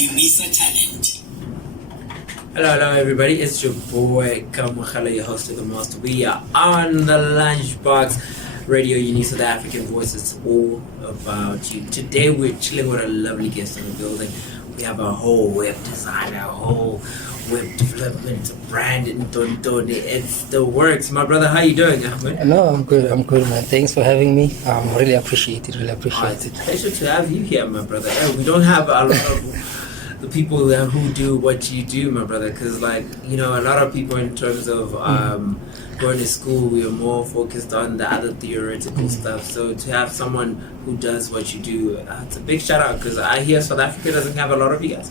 UNISA Talent. Hello everybody, it's your boy Kamukhala, your host of the Master. We are on the Lunchbox Radio UNISA, the African voice. It's all about you. Today we're chilling with a lovely guest in the building. We have a whole web designer, a whole web development, brand in Dondoni. It's the works. My brother, how you doing, Ahmed? No, I'm good, man. Thanks for having me. Really appreciate it, It's a pleasure to have you here, my brother. We don't have a lot of the people who do what you do, my brother, because a lot of people in terms of going to school, we are more focused on the other theoretical stuff. So to have someone who does what you do, it's a big shout out, because I hear South Africa doesn't have a lot of you guys.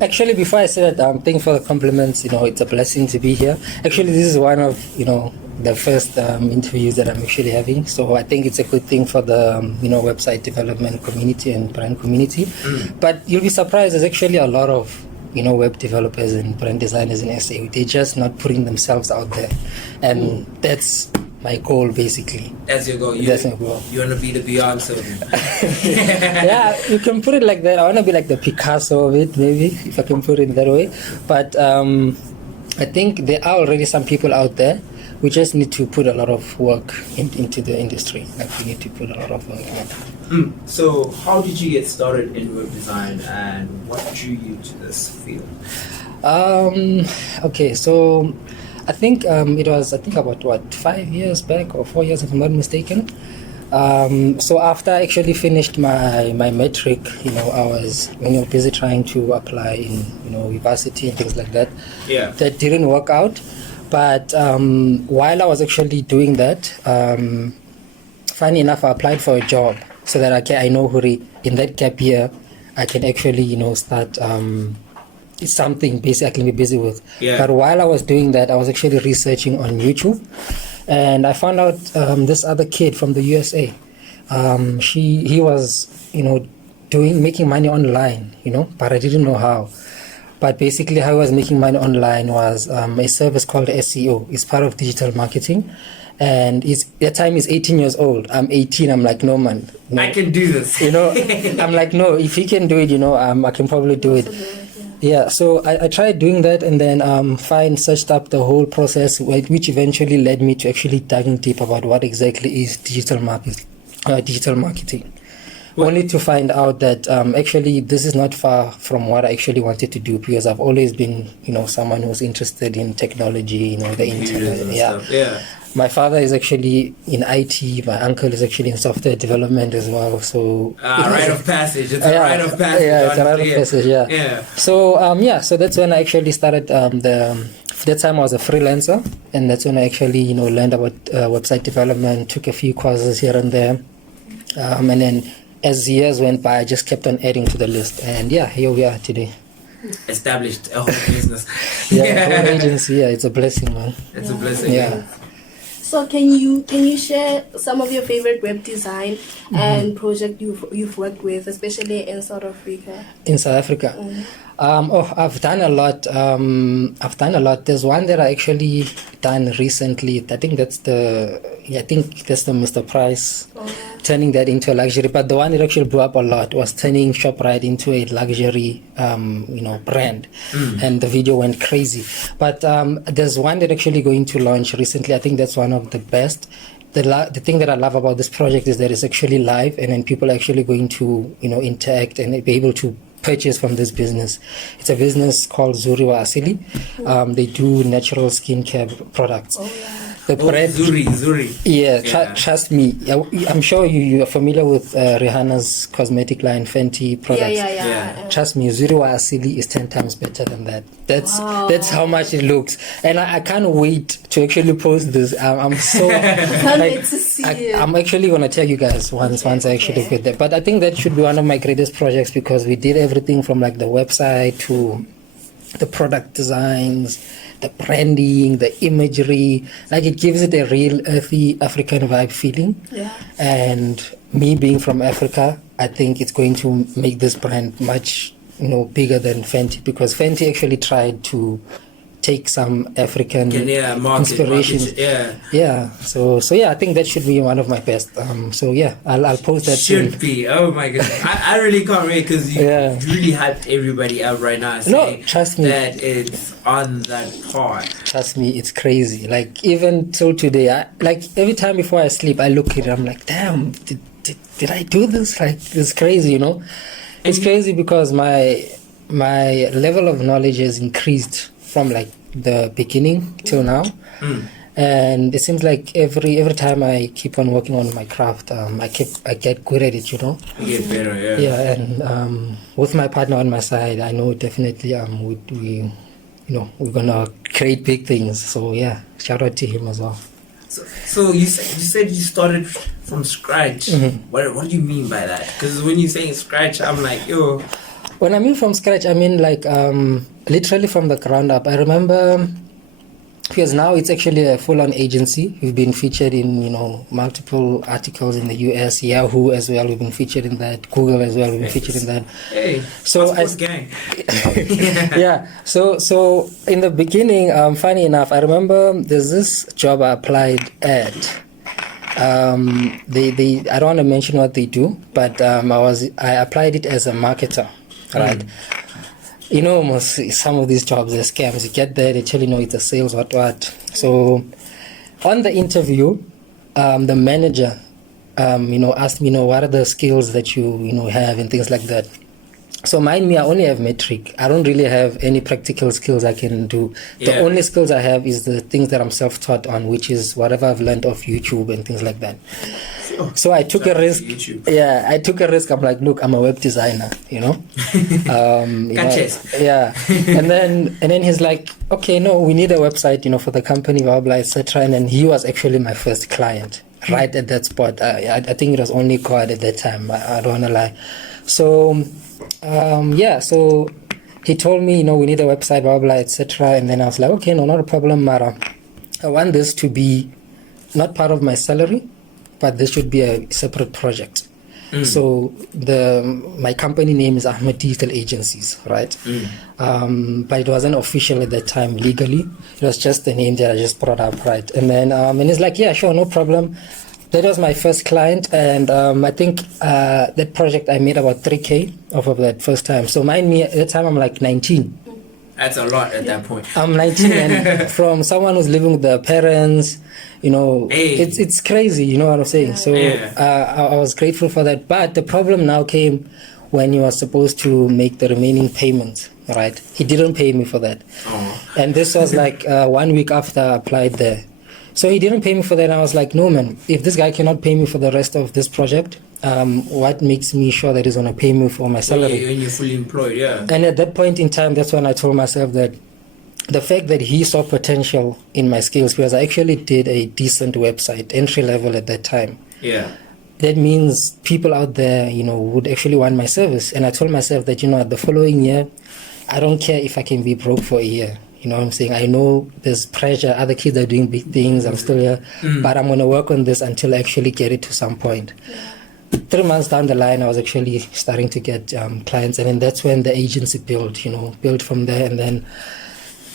Actually, before I say that, thank you for the compliments. It's a blessing to be here. Actually, this is one of the first interviews that I'm actually having, so I think it's a good thing for the website development community and brand community. But you'll be surprised, there's actually a lot of web developers and brand designers in SA. They're just not putting themselves out there, and that's my goal, basically. That's your goal. That's my goal. You want to be the Beyonce of it. Yeah, you can put it like that. I want to be like the Picasso of it, maybe, if I can put it that way. But I think there are already some people out there. We just need to put a lot of work into the industry. We need to put a lot of work in it. So how did you get started in web design, and what drew you to this field? Okay, so I think it was about 5 years back or 4 years, if I'm not mistaken. So after I actually finished my metric, I was busy trying to apply in university and things like that. Yeah. That didn't work out. But while I was actually doing that, funny enough, I applied for a job so that I know in that gap year I can actually start something basically I can be busy with. Yeah. But while I was doing that, I was actually researching on YouTube, and I found out this other kid from the USA. He was making money online, but I didn't know how. But basically how I was making money online was a service called SEO. It's part of digital marketing. And that time he's 18 years old. I'm 18. I'm like, no, man. No. I can do this. I'm like, no, if he can do it, I can probably do it. Yeah, so I tried doing that, and then searched up the whole process, which eventually led me to actually diving deep about what exactly is digital marketing. Only to find out that actually this is not far from what I actually wanted to do, because I've always been, someone who's interested in technology, the internet. Yeah. My father is actually in IT. My uncle is actually in software development as well. So rite of passage. It's a rite of passage. Yeah, it's a rite of passage. Yeah. Yeah. So so that's when I actually started. That time I was a freelancer, and that's when I actually learned about website development. Took a few courses here and there, and then as years went by, I just kept on adding to the list, and here we are today. Established a whole business. A whole agency. Yeah, it's a blessing, man. It's a blessing. Yeah. So can you share some of your favorite web design and project you've worked with, especially in South Africa? In South Africa. I've done a lot. There's one that I actually done recently. I think that's the Mr. Price, turning that into a luxury. But the one that actually blew up a lot was turning ShopRite into a luxury, brand, and the video went crazy. But there's one that actually going to launch recently. I think that's one of the best. The thing that I love about this project is that it's actually live, and then people are actually going to interact and be able to purchase from this business. It's a business called Zuri wa Asili. They do natural skincare products. The brand, Zuri. Yeah, trust me. I'm sure you are familiar with Rihanna's cosmetic line, Fenty products. Yeah. Trust me, Zuri wa Asili is 10 times better than that. That's how much it looks, and I can't wait to actually post this. I'm so can't wait to see it. I'm actually gonna tell you guys once I actually get there. But I think that should be one of my greatest projects, because we did everything from like the website to the product designs, the branding, the imagery. Like, it gives it a real earthy African vibe feeling. Yeah. And me being from Africa, I think it's going to make this brand much bigger than Fenty, because Fenty actually tried to take some African inspiration. So I think that should be one of my best. So yeah, I'll post that should soon. Be. Oh my goodness. I really can't wait because you really hyped everybody up right now. No, trust me. That it's on that part. Trust me, it's crazy. Like even till today, like every time before I sleep, I look at it. I'm like, damn, did I do this? Like it's crazy, you know. It's crazy because my level of knowledge has increased from like the beginning till now. And it seems like every time I keep on working on my craft, I get good at it, you know. You get better, yeah. Yeah, and with my partner on my side, I know definitely we're gonna create big things. So yeah, shout out to him as well. So you said you started from scratch. What do you mean by that? Because when you're saying scratch, I'm like, yo. When I mean from scratch, I mean like literally from the ground up. I remember, because now it's actually a full-on agency. We've been featured in, you know, multiple articles in the US, Yahoo as well. We've been featured in that. Google as well. We've been featured in that. Hey, so gang. Yeah. So in the beginning, funny enough, I remember there's this job I applied at. They I don't want to mention what they do, but I applied it as a marketer, right? You know, almost some of these jobs are scams. You get there, they tell you, no, it's a sales, what. So on the interview, the manager, asked me, what are the skills that you have and things like that. So mind me, I only have metric. I don't really have any practical skills I can do. The only skills I have is the things that I'm self-taught on, which is whatever I've learned off YouTube and things like that. So I took a risk. Yeah, I took a risk. I'm like, look, I'm a web designer, you know. Yeah. And then he's like, okay, no, we need a website, for the company, blah blah, etc. And then he was actually my first client right at that spot. I think it was only God at that time. I don't want to lie. So. So he told me, we need a website, blah, blah, etc. And then I was like, okay, no, not a problem, Mara. I want this to be not part of my salary, but this should be a separate project. So my company name is Ahmad Digital Agencies, right? But it wasn't official at that time legally. It was just the name that I just brought up, right? And then and he's like, yeah, sure, no problem. That was my first client, and I think that project I made about 3K off of that first time. So mind me, at the time I'm like 19. That's a lot at that point. I'm 19, and from someone who's living with their parents, it's crazy, you know what I'm saying? So I was grateful for that. But the problem now came when he was supposed to make the remaining payments, right? He didn't pay me for that. And this was like 1 week after I applied there. So he didn't pay me for that, and I was like, no, man, if this guy cannot pay me for the rest of this project, what makes me sure that he's going to pay me for my salary? When you're fully employed, yeah. And at that point in time, that's when I told myself that the fact that he saw potential in my skills, because I actually did a decent website, entry level at that time. Yeah. That means people out there, would actually want my service. And I told myself that, the following year, I don't care if I can be broke for a year. You know what I'm saying? I know there's pressure. Other kids are doing big things. I'm still here. But I'm going to work on this until I actually get it to some point. 3 months down the line, I was actually starting to get clients. And then that's when the agency built from there. And then,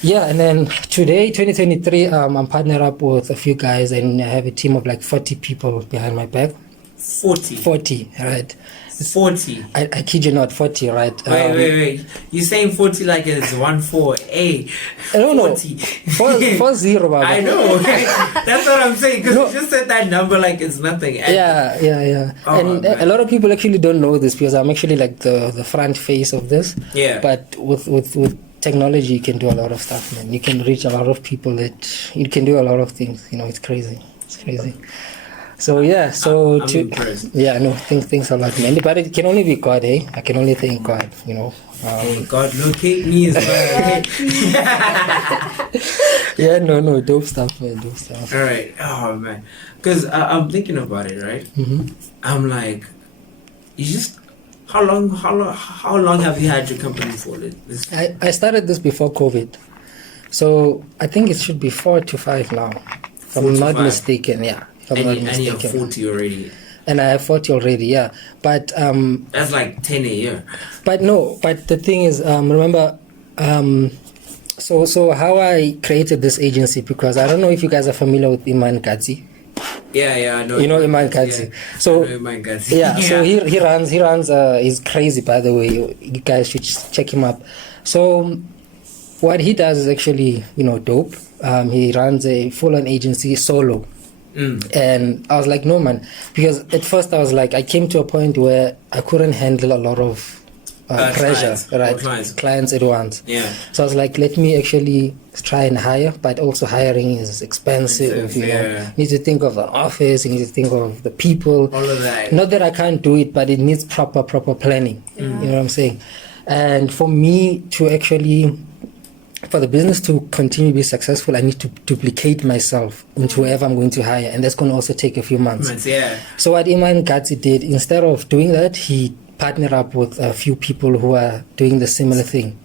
and then today, 2023, I'm partnered up with a few guys. And I have a team of like 40 people behind my back. 40, right? 40. I kid you not, 40, right? Wait. You're saying 40 like it's 1-4. Hey, I don't know. 40. 40, Baba. I know. That's what I'm saying. Because you just said that number like it's nothing. Yeah. And a lot of people actually don't know this because I'm actually like the front face of this. Yeah. But with technology, you can do a lot of stuff, man. You can reach a lot of people. You can do a lot of things. It's crazy. It's crazy. So I'm impressed. Things a lot, man. But it can only be God, eh? I can only thank God, God locate me as well. No, dope stuff, man. Dope stuff. All right. Oh man, because I'm thinking about it, right? I'm like, how long have you had your company for? I started this before COVID, so I think it should be 4 to 5 now, if I'm not mistaken. Yeah. And you have 40 already. And I have 40 already, yeah. But that's like 10 a year. But the thing is, remember, So how I created this agency, because I don't know if you guys are familiar with Iman Gadzi. Yeah, I know. You know Iman Gadzi. Yeah. So I know Iman Gadzi. yeah, so he runs. He's crazy, by the way. You guys should check him up. So what he does is actually, dope. He runs a full-on agency solo. And I was like, no, man, because at first I was like, I came to a point where I couldn't handle a lot of pressure, clients at once. Yeah. So I was like, let me actually try and hire, but also hiring is expensive. You need to think of the office, you need to think of the people. All of that. Not that I can't do it, but it needs proper planning. You know what I'm saying? And for me to actually, for the business to continue to be successful, I need to duplicate myself into whoever I'm going to hire, and that's going to also take a few months. Yeah. So what Iman Gadzi did, instead of doing that, he partnered up with a few people who are doing the similar thing.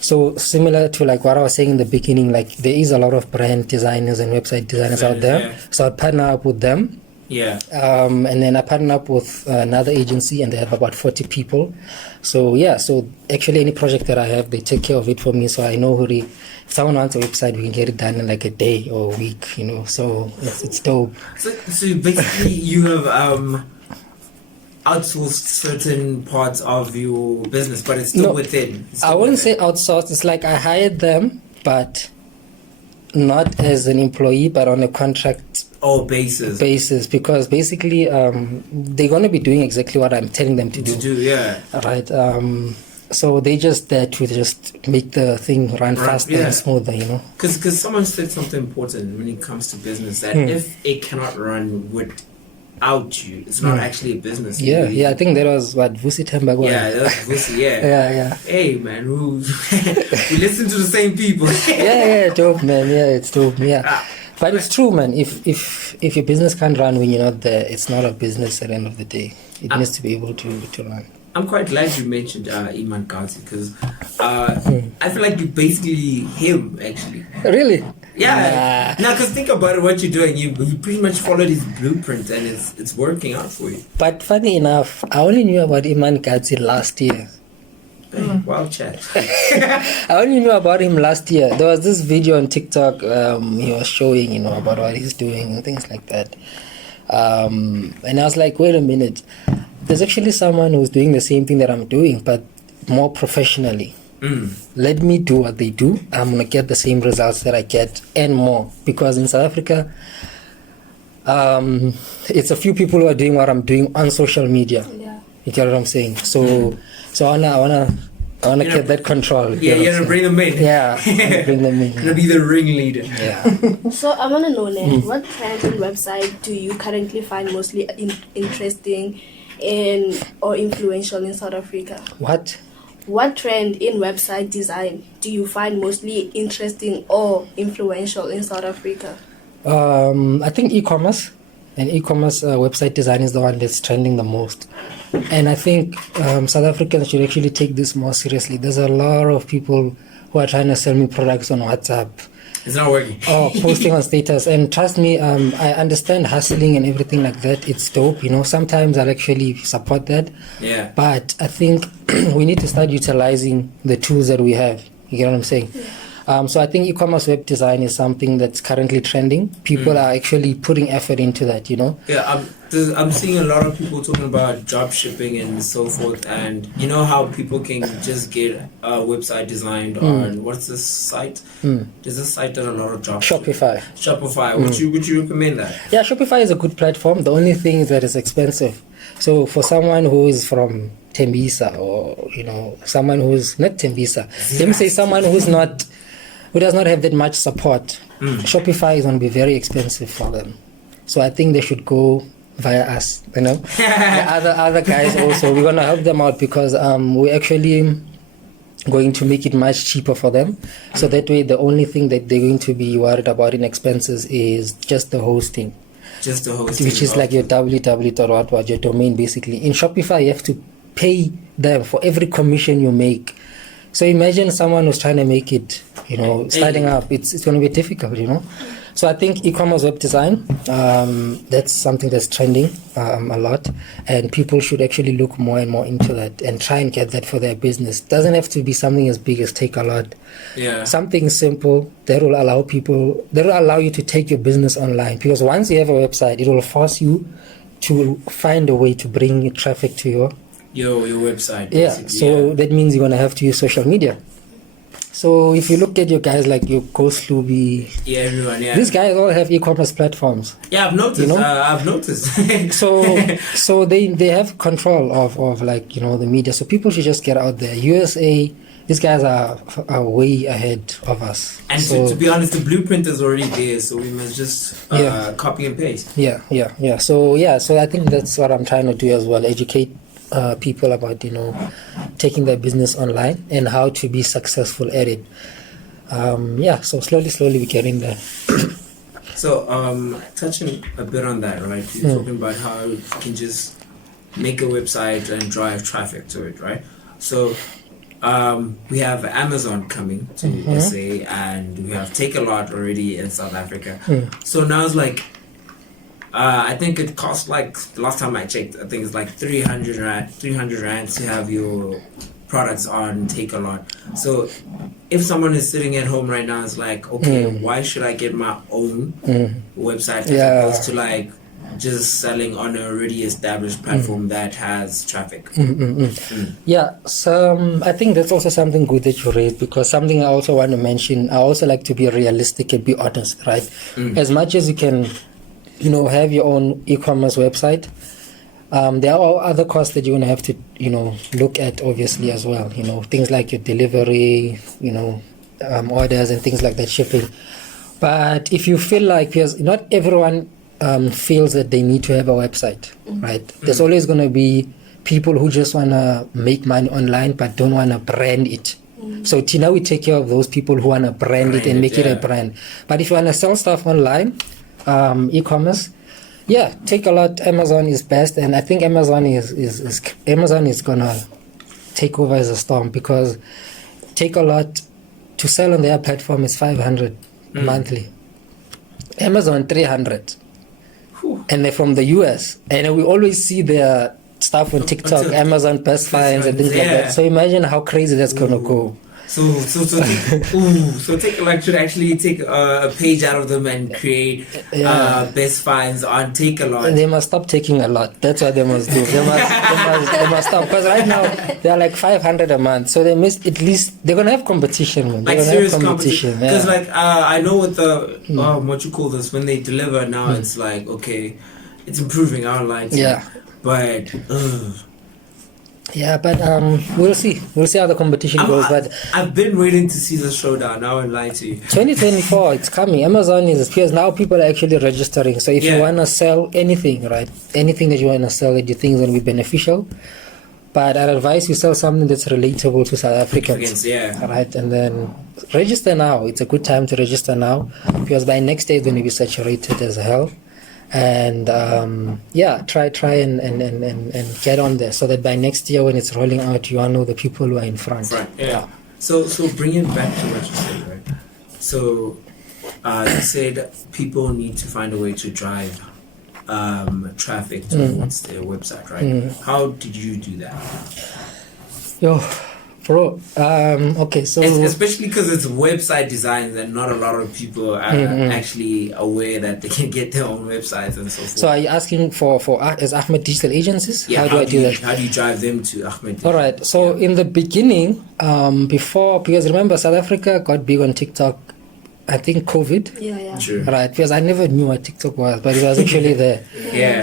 So similar to like what I was saying in the beginning, like there is a lot of brand designers and website designers out there. Yeah. So I partner up with them. Yeah. And then I partnered up with another agency, and they have about 40 people. So yeah, so actually any project that I have, they take care of it for me. So I know if someone wants a website, we can get it done in like a day or a week, So it's dope. So basically you have outsourced certain parts of your business, but it's still within. I wouldn't say outsourced. It's like I hired them, but not as an employee, but on a contract basis, because basically they're going to be doing exactly what I'm telling them to do. Yeah. Right. So they just there to just make the thing run faster and smoother, Because someone said something important when it comes to business, that if it cannot run without you, it's not actually a business. Yeah, I think that was what Vusi Tembagwa. Yeah, that was Vusi, yeah. yeah. Hey, man, we listen to the same people. yeah, dope, man. Yeah, it's dope, yeah. But it's true, man. If your business can't run when you're not there, it's not a business at the end of the day. It needs to be able to run. I'm quite glad you mentioned Iman Gadzi, because I feel like you're basically him, actually. Really? Yeah. Nah. Now, because think about it, what you're doing, you pretty much followed his blueprint, and it's working out for you. But funny enough, I only knew about Iman Gadzi last year. Wow, chat. I only knew about him last year. There was this video on TikTok he was showing, about what he's doing and things like that. And I was like, wait a minute. There's actually someone who's doing the same thing that I'm doing, but more professionally. Let me do what they do. I'm going to get the same results that I get and more. Because in South Africa, it's a few people who are doing what I'm doing on social media. Yeah. You get what I'm saying? So I wanna get that control. Yeah, you're gonna bring them in. Yeah, bring them in. Gonna be the ringleader. Yeah. So I wanna know now, what trends and website do you currently find mostly interesting or influential in South Africa? What trend in website design do you find mostly interesting or influential in South Africa? I think e-commerce. And e-commerce website design is the one that's trending the most. And I think South Africans should actually take this more seriously. There's a lot of people who are trying to sell me products on WhatsApp. It's not working. Or posting on status. And trust me, I understand hustling and everything like that. It's dope, Sometimes I'll actually support that. Yeah. But I think we need to start utilizing the tools that we have. You get what I'm saying? Yeah. So I think e-commerce web design is something that's currently trending. People are actually putting effort into that, Yeah, I'm seeing a lot of people talking about drop shipping and so forth, and how people can just get a website designed on, what's this site? There's a site that a lot of drop Shopify. Would you recommend that? Yeah, Shopify is a good platform. The only thing is that it's expensive. So for someone who is from Tembisa, or someone who's not Tembisa, let me say someone who does not have that much support, Shopify is going to be very expensive for them. So I think they should go via us, The other guys also, we're going to help them out, because we're actually going to make it much cheaper for them. So that way, the only thing that they're going to be worried about in expenses is just the hosting. Just the hosting. Which is like your www. your domain, basically. In Shopify, you have to pay them for every commission you make. So imagine someone who's trying to make it, starting up. It's going to be difficult, So I think e-commerce web design, that's something that's trending a lot, and people should actually look more and more into that and try and get that for their business. Doesn't have to be something as big as Takealot. Yeah. Something simple that will allow you to take your business online, because once you have a website, it will force you to find a way to bring traffic to your website. Yeah, so that means you're going to have to use social media. So if you look at your guys like your Ghostluby, everyone, these guys all have e-commerce platforms. Yeah, I've noticed. You know? I've noticed. so they have control of like, you know, the media. So people should just get out there. USA, these guys are way ahead of us. And so, to be honest, the blueprint is already there, so we must just copy and paste. Yeah. So I think that's what I'm trying to do as well. Educate people about, you know, taking their business online and how to be successful at it. So slowly we're getting there. So touching a bit on that, right? You're talking about how you can just make a website and drive traffic to it, right? So we have Amazon coming to SA, and we have Takealot already in South Africa. So now it's like, I think it costs, like, last time I checked, I think it's like 300 rand to have your products on Takealot. So if someone is sitting at home right now, it's like, okay, why should I get my own website as opposed to like just selling on an already established platform that has traffic? Yeah, so I think that's also something good that you raised, because something I also want to mention, I also like to be realistic and be honest, right? As much as you can, you know, have your own e-commerce website, there are other costs that you're going to have to, you know, look at, obviously, as well. You know, things like your delivery, you know, orders and things like that, shipping. But if you feel like, because not everyone feels that they need to have a website, right? There's always going to be people who just want to make money online but don't want to brand it. So Tina, we take care of those people who want to brand it and make it a brand. But if you want to sell stuff online, e-commerce, Takealot, Amazon is best, and I think Amazon is gonna take over as a storm, because Takealot to sell on their platform is 500 monthly, Amazon 300, and they're from the US, and we always see their stuff on TikTok, Amazon Best Finds and things like that. So imagine how crazy that's gonna go. So Takealot should actually take a page out of them and create best finds on Takealot. They must stop taking a lot. That's what they must do. They must stop, because right now they are like 500 a month. So they must, at least they're gonna have competition. Like serious competition. Because like I know with the what you call this, when they deliver now, it's like, okay, it's improving. I don't like it. But. We'll see. We'll see how the competition goes. But I've been waiting to see the showdown. I won't lie to you. 2024, it's coming. Amazon is, because now people are actually registering. So if you want to sell anything, right? Anything that you want to sell that you think is going to be beneficial, but I'd advise you sell something that's relatable to South Africans. Right? And then register now. It's a good time to register now, because by next year it's going to be saturated as hell. And try and get on there, so that by next year when it's rolling out, you all know the people who are in front. So bringing back to what you said, right? So you said people need to find a way to drive traffic towards their website, right? How did you do that? Bro, okay, so especially because it's website design, and not a lot of people are actually aware that they can get their own websites and so forth. So are you asking for as Ahmed Digital Agencies? Yeah, how do I do that? How do you drive them to Ahmed? All right, so in the beginning, before, because remember South Africa got big on TikTok, I think COVID. True. Right, because I never knew what TikTok was, but it was actually there.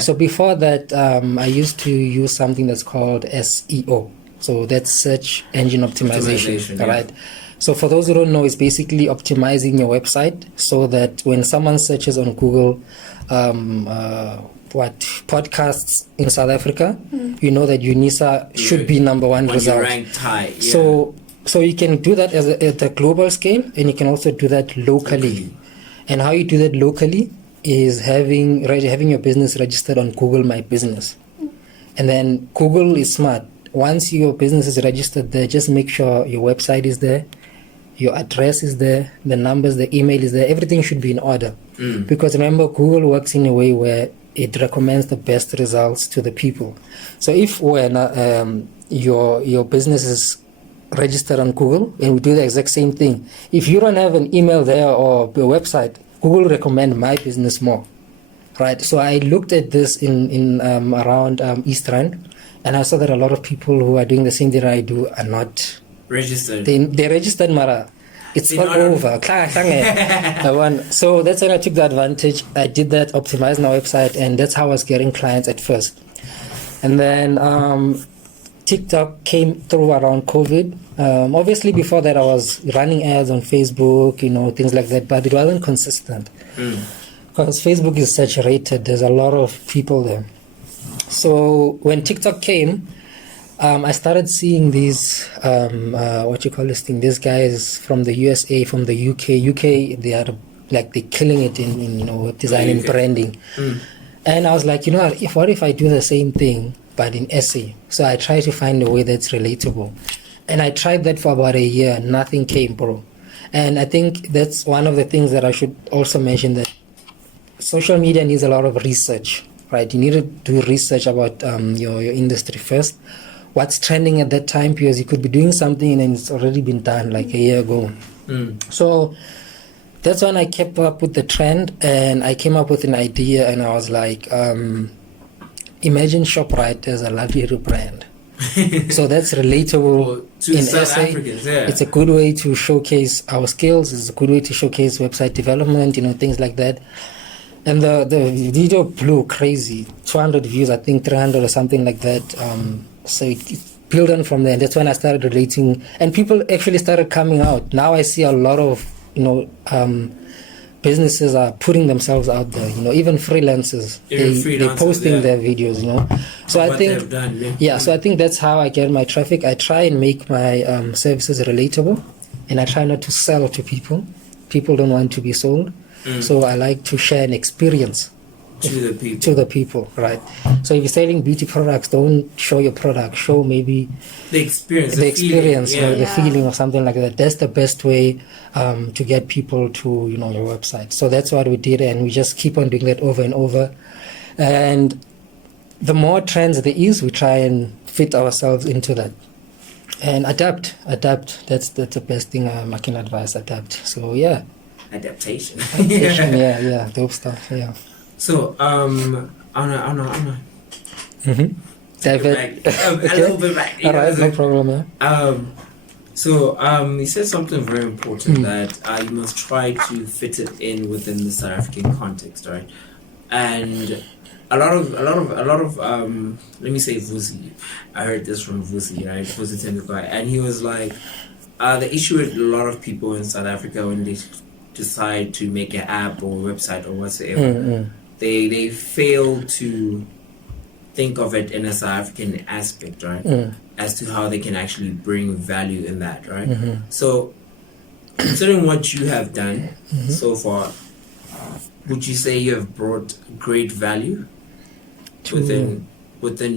So before that, I used to use something that's called SEO. So that's search engine optimization, right? So for those who don't know, it's basically optimizing your website so that when someone searches on Google, podcasts in South Africa, you know that UNISA should be number one result. Ranked high. So you can do that at a global scale, and you can also do that locally. And how you do that locally is having your business registered on Google My Business. And then Google is smart. Once your business is registered there, just make sure your website is there your address is there, the numbers, the email is there, everything should be in order. Because remember, Google works in a way where it recommends the best results to the people. So if when your business is registered on Google, and we do the exact same thing, if you don't have an email there or a website, Google will recommend my business more, right? So I looked at this in around East Rand, and I saw that a lot of people who are doing the same thing I do are not registered. They registered, Mara. It's all over. So that's when I took the advantage. I did that, optimized my website, and that's how I was getting clients at first. And then TikTok came through around COVID. Obviously, before that, I was running ads on Facebook, things like that, but it wasn't consistent. Because Facebook is saturated. There's a lot of people there. So when TikTok came, I started seeing these, these guys from the USA, from the UK, they are they're killing it in web design and branding. And I was like, what if I do the same thing, but in essay? So I tried to find a way that's relatable. And I tried that for about a year, nothing came, bro. And I think that's one of the things that I should also mention, that social media needs a lot of research, right? You need to do research about your industry first. What's trending at that time, because you could be doing something and it's already been done like a year ago. So that's when I kept up with the trend, and I came up with an idea, and I was like, imagine ShopRite as a luxury brand. So that's relatable to in South SA. Africans, yeah. It's a good way to showcase our skills. It's a good way to showcase website development, things like that. And the video blew crazy. 200 views, I think 300 or something like that. So it built on from there. And that's when I started relating, and people actually started coming out. Now I see a lot of businesses are putting themselves out there. Even freelancers, they're posting their videos. So I think So I think that's how I get my traffic. I try and make my services relatable, and I try not to sell to people. People don't want to be sold, so I like to share an experience to the people, right? So if you're selling beauty products, don't show your product, show maybe the experience, the feeling or something like that. That's the best way to get people to your website. So that's what we did, and we just keep on doing that over and over. And the more trends there is, we try and fit ourselves into that and adapt. That's the best thing I can advise. Adapt. So yeah, adaptation. Yeah, dope stuff. Yeah. So, Anna. Divert. A little bit back. All right, no problem. So, you said something very important, that you must try to fit it in within the South African context, right? And a lot of let me say Vusi. I heard this from Vusi, right? Vusi Tendukai, and he was like, the issue with a lot of people in South Africa when they decide to make an app or website or whatsoever, they fail to think of it in a South African aspect, right? As to how they can actually bring value in that, right? So, considering what you have done so far, would you say you have brought great value within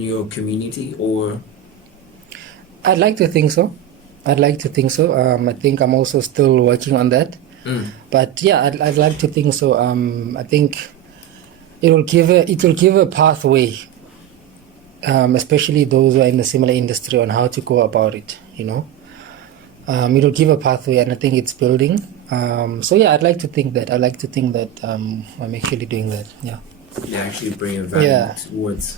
your community, or? I'd like to think so. I think I'm also still working on that. But yeah, I'd like to think so. I think it will give a pathway, especially those who are in a similar industry, on how to go about it. It will give a pathway, and I think it's building. So yeah, I'd like to think that. I'm actually doing that. Yeah. You're actually bringing value towards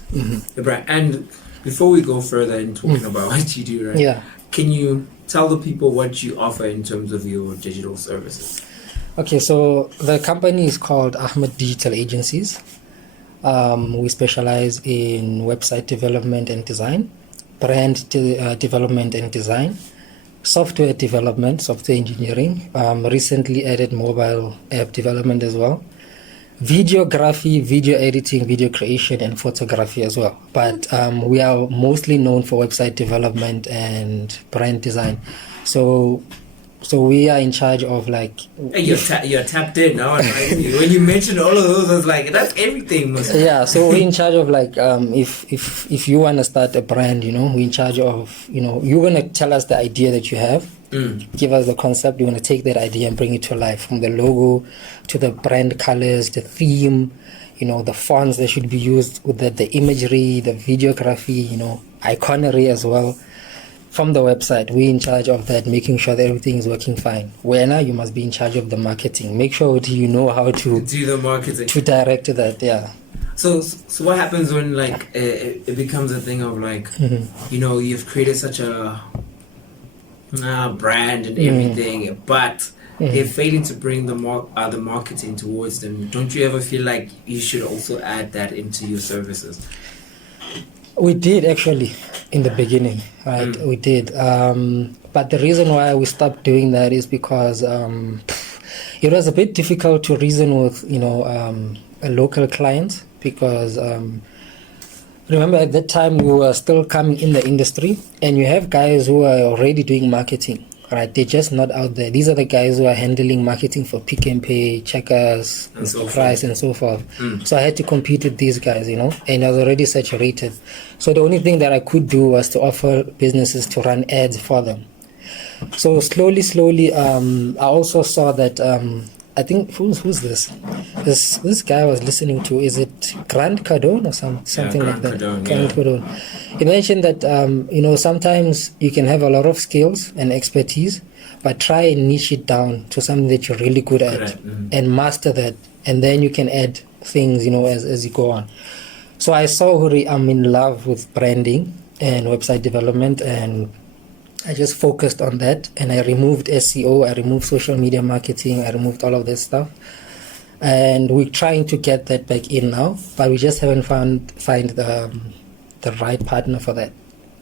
the brand. And before we go further in talking about what you do, right? Yeah. Can you tell the people what you offer in terms of your digital services? Okay, so the company is called Ahmad Digital Agencies. We specialize in website development and design, brand development and design, software development, software engineering. Recently added mobile app development as well. Videography, video editing, video creation, and photography as well. But we are mostly known for website development and brand design. So we are in charge of you're tapped in now. When you mentioned all of those, I was like, that's everything. Yeah, so we're in charge of if you want to start a brand, we're in charge of you're gonna tell us the idea that you have, Give us the concept. We want to take that idea and bring it to life, from the logo to the brand colors, the theme, the fonts that should be used, with the imagery, the videography, iconery as well. From the website, we're in charge of that, making sure that everything is working fine. Now you must be in charge of the marketing. Make sure you know how to do the marketing, to direct that. Yeah. So what happens when it becomes a thing of you've created such a brand and everything, but they're failing to bring the marketing towards them. Don't you ever feel like you should also add that into your services? We did actually in the beginning, right? We did, but the reason why we stopped doing that is because it was a bit difficult to reason with a local client, because remember at that time we were still coming in the industry, and you have guys who are already doing marketing, right? They're just not out there. These are the guys who are handling marketing for Pick and Pay, Checkers, Mr. Price, and so forth. So I had to compete with these guys, and I was already saturated. So the only thing that I could do was to offer businesses to run ads for them. So slowly, I also saw that, I think, who's this? This guy I was listening to, is it Grant Cardone or something like that? Grant Cardone. He mentioned that, sometimes you can have a lot of skills and expertise, but try and niche it down to something that you're really good at and master that, and then you can add things, as you go on. So I saw Huri, I'm in love with branding and website development, and I just focused on that, and I removed SEO, I removed social media marketing, I removed all of that stuff. And we're trying to get that back in now, but we just haven't find the right partner for that.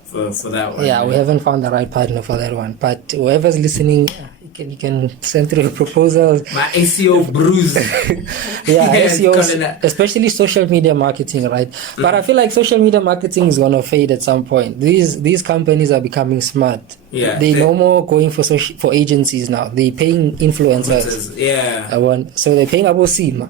For that one. Yeah, we haven't found the right partner for that one. But whoever's listening, you can send through your proposals. My SEO bruise. SEO, especially social media marketing, right? But I feel like social media marketing is gonna fade at some point. These companies are becoming smart. Yeah, they no more going for agencies now. They're paying influencers. Yeah. So they're paying Abosima.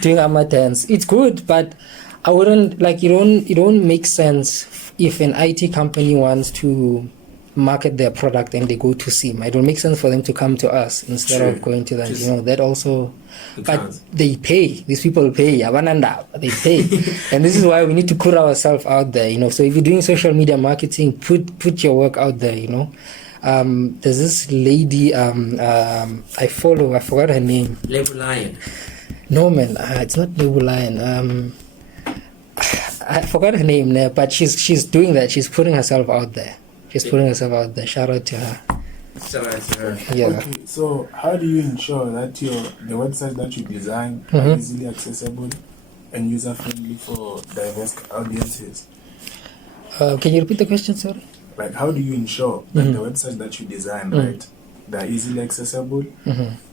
Doing Amatans. It's good, but I wouldn't it don't make sense if an IT company wants to market their product and they go to SIM. It will make sense for them to come to us instead of going to them. That also. But they pay. These people pay. They pay. And this is why we need to put ourselves out there. So if you're doing social media marketing, put your work out there. There's this lady I follow. I forgot her name. Lekoloane. No man, it's not Lekoloane. I forgot her name there, but she's doing that. She's putting herself out there. Shout out to her. Yeah. Okay, so how do you ensure that the website that you design are easily accessible and user friendly for diverse audiences? Can you repeat the question, sorry? Like, how do you ensure that the website that you design, right, they're easily accessible,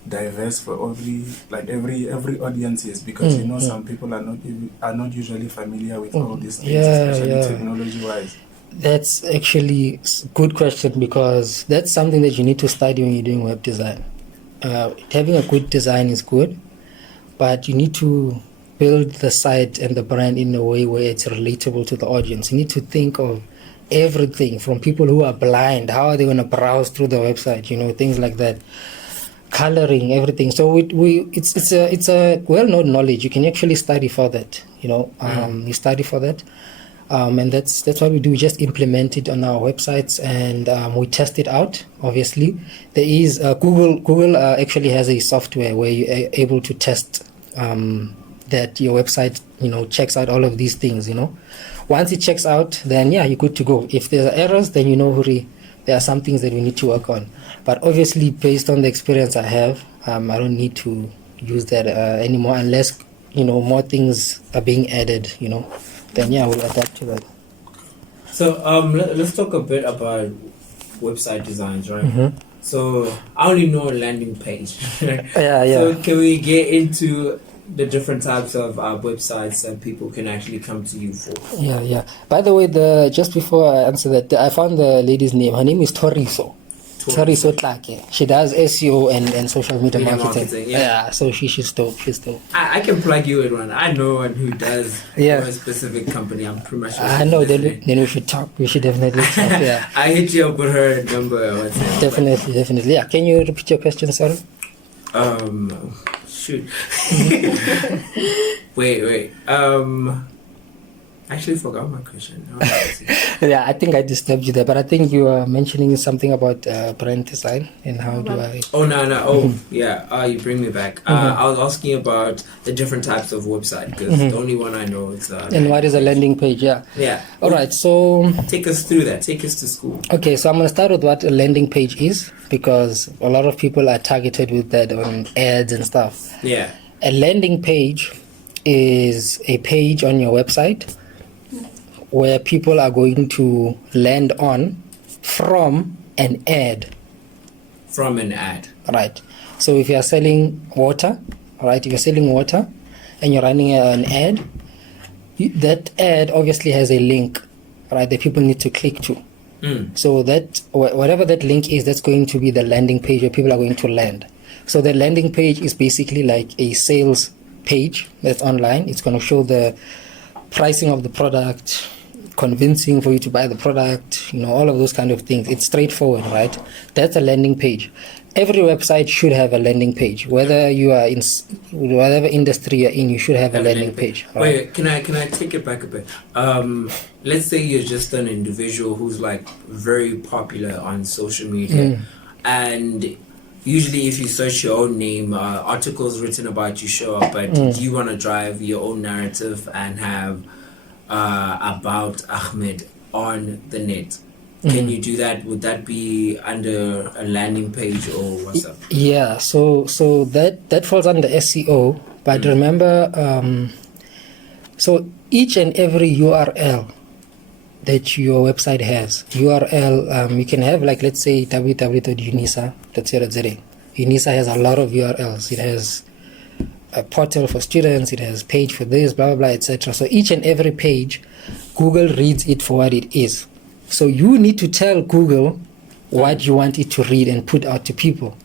diverse for every audiences, because some people are not usually familiar with all these things, especially technology-wise. That's actually a good question, because that's something that you need to study when you're doing web design. Having a good design is good, but you need to build the site and the brand in a way where it's relatable to the audience. You need to think of everything from people who are blind. How are they going to browse through the website? Things like that. Coloring, everything. So it's a well-known knowledge. You can actually study for that. You study for that. And that's what we do. We just implement it on our websites, and we test it out. Obviously, there is Google actually has a software where you're able to test that your website checks out all of these things. Once it checks out, then you're good to go. If there's errors, then there are some things that we need to work on. But obviously, based on the experience I have, I don't need to use that anymore unless more things are being added. Then we'll adapt to that. So let's talk a bit about website designs, right? So I only know a landing page. Yeah. So can we get into the different types of websites that people can actually come to you for? Yeah. By the way, just before I answer that, I found the lady's name. Her name is Toriso. Sorry, so she does SEO and social media marketing. Yeah, so she's dope. She's dope. I can plug you in one. I know one who does for a specific company. I'm pretty much sure. I know. Then we should talk. We should definitely talk. Yeah. I hit you up with her number. Definitely. Yeah. Can you repeat your question, sorry? Shoot. Wait. I actually forgot my question. Yeah, I think I disturbed you there, but I think you were mentioning something about brand design and how do I... Oh, no. Oh, yeah. You bring me back. I was asking about the different types of website, because the only one I know is... and what is a landing page, yeah. All right, so... Take us through that. Take us to school. Okay, so I'm going to start with what a landing page is, because a lot of people are targeted with that on ads and stuff. Yeah. A landing page is a page on your website where people are going to land on from an ad. From an ad. Right. So if you are selling water, right, if you're selling water and you're running an ad, that ad obviously has a link, right, that people need to click to. So that, whatever that link is, that's going to be the landing page where people are going to land. So the landing page is basically like a sales page that's online. It's going to show the pricing of the product, convincing for you to buy the product, all of those kind of things. It's straightforward, right? That's a landing page. Every website should have a landing page. Whether you are in whatever industry you're in, you should have a landing page. Right? Wait, can I take it back a bit? Let's say you're just an individual who's like very popular on social media, and usually if you search your own name, articles written about you show up, but you want to drive your own narrative and have about Ahmed on the net. Can you do that? Would that be under a landing page or what's up? Yeah, so that falls under SEO. But remember, so each and every URL that your website has, URL, you can have, like, let's say www.unisa.co.za. UNISA has a lot of URLs. It has a portal for students, it has page for this, blah, blah, blah, etc. So each and every page, Google reads it for what it is. So you need to tell Google what you want it to read and put out to people.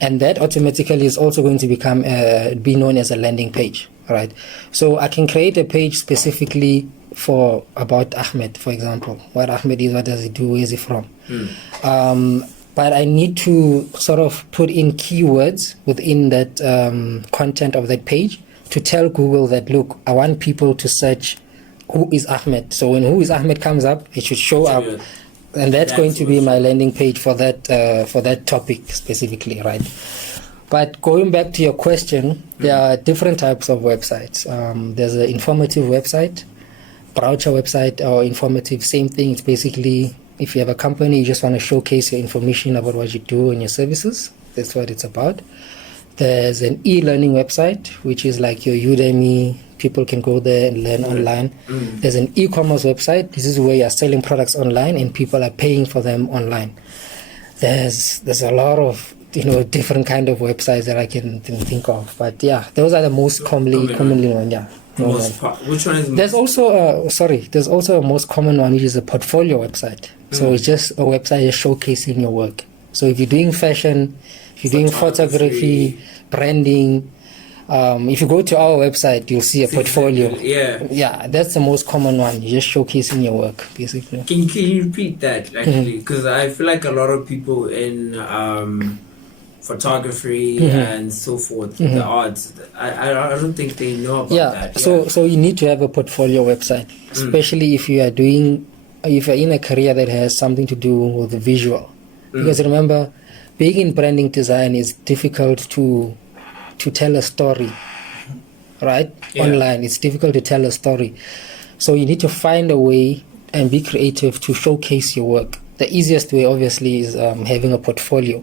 And that automatically is also going to become be known as a landing page, right? So I can create a page specifically for about Ahmed, for example. What Ahmed is, what does he do, where is he from? But I need to sort of put in keywords within that content of that page to tell Google that, look, I want people to search who is Ahmed. So when who is Ahmed comes up, it should show up. And that's going to be my landing page for that topic specifically, right? But going back to your question, there are different types of websites. There's an informative website, brochure website, or informative, same thing. It's basically, if you have a company, you just want to showcase your information about what you do and your services. That's what it's about. There's an e-learning website, which is like your Udemy. People can go there and learn online. There's an e-commerce website. This is where you're selling products online and people are paying for them online. There's a lot of different kind of websites that I can think of. But yeah, those are the most commonly known. Yeah. Which one is there's also there's also a most common one, which is a portfolio website. So it's just a website just showcasing your work. So if you're doing fashion, if you're doing photography, branding, if you go to our website, you'll see a portfolio. Yeah, that's the most common one. You're just showcasing your work, basically. Can you repeat that, actually? Because I feel like a lot of people in photography and so forth, the arts, I don't think they know about that. So you need to have a portfolio website, especially if you're in a career that has something to do with the visual. Because remember, being in branding design is difficult to tell a story, right? Online, it's difficult to tell a story. So you need to find a way and be creative to showcase your work. The easiest way, obviously, is having a portfolio.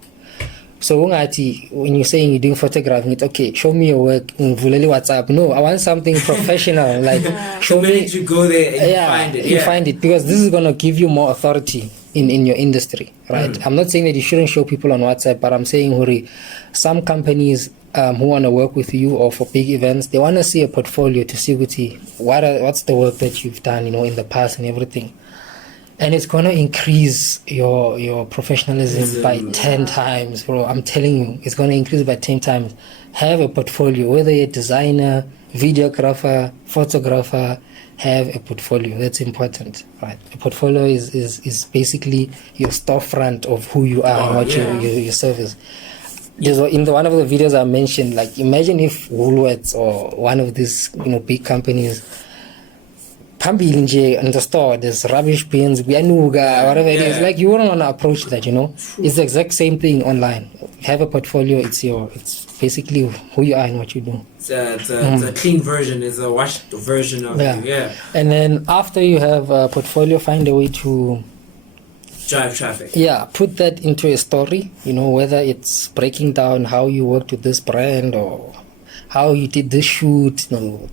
So when you're saying you're doing photographing, it's okay, show me your work, WhatsApp. No, I want something professional. Like, show me. You go there and you find it. You find it, because this is going to give you more authority in your industry, right? I'm not saying that you shouldn't show people on WhatsApp, but I'm saying, Huri, some companies who want to work with you or for big events, they want to see a portfolio to see what's the work that you've done, in the past and everything. And it's going to increase your professionalism by 10 times, bro. I'm telling you, it's going to increase by 10 times. Have a portfolio, whether you're a designer, videographer, photographer, have a portfolio. That's important, right? A portfolio is basically your storefront of who you are and what your service. In one of the videos I mentioned, like, imagine if Woolworths or one of these big companies, phambili nje in the store, there's rubbish bins, whatever it is. Like, you wouldn't want to approach that, It's the exact same thing online. Have a portfolio. It's basically who you are and what you do. It's a clean version. It's a washed version of you. Yeah. And then after you have a portfolio, find a way to drive traffic. Yeah, put that into a story. Whether it's breaking down how you worked with this brand or how you did this shoot.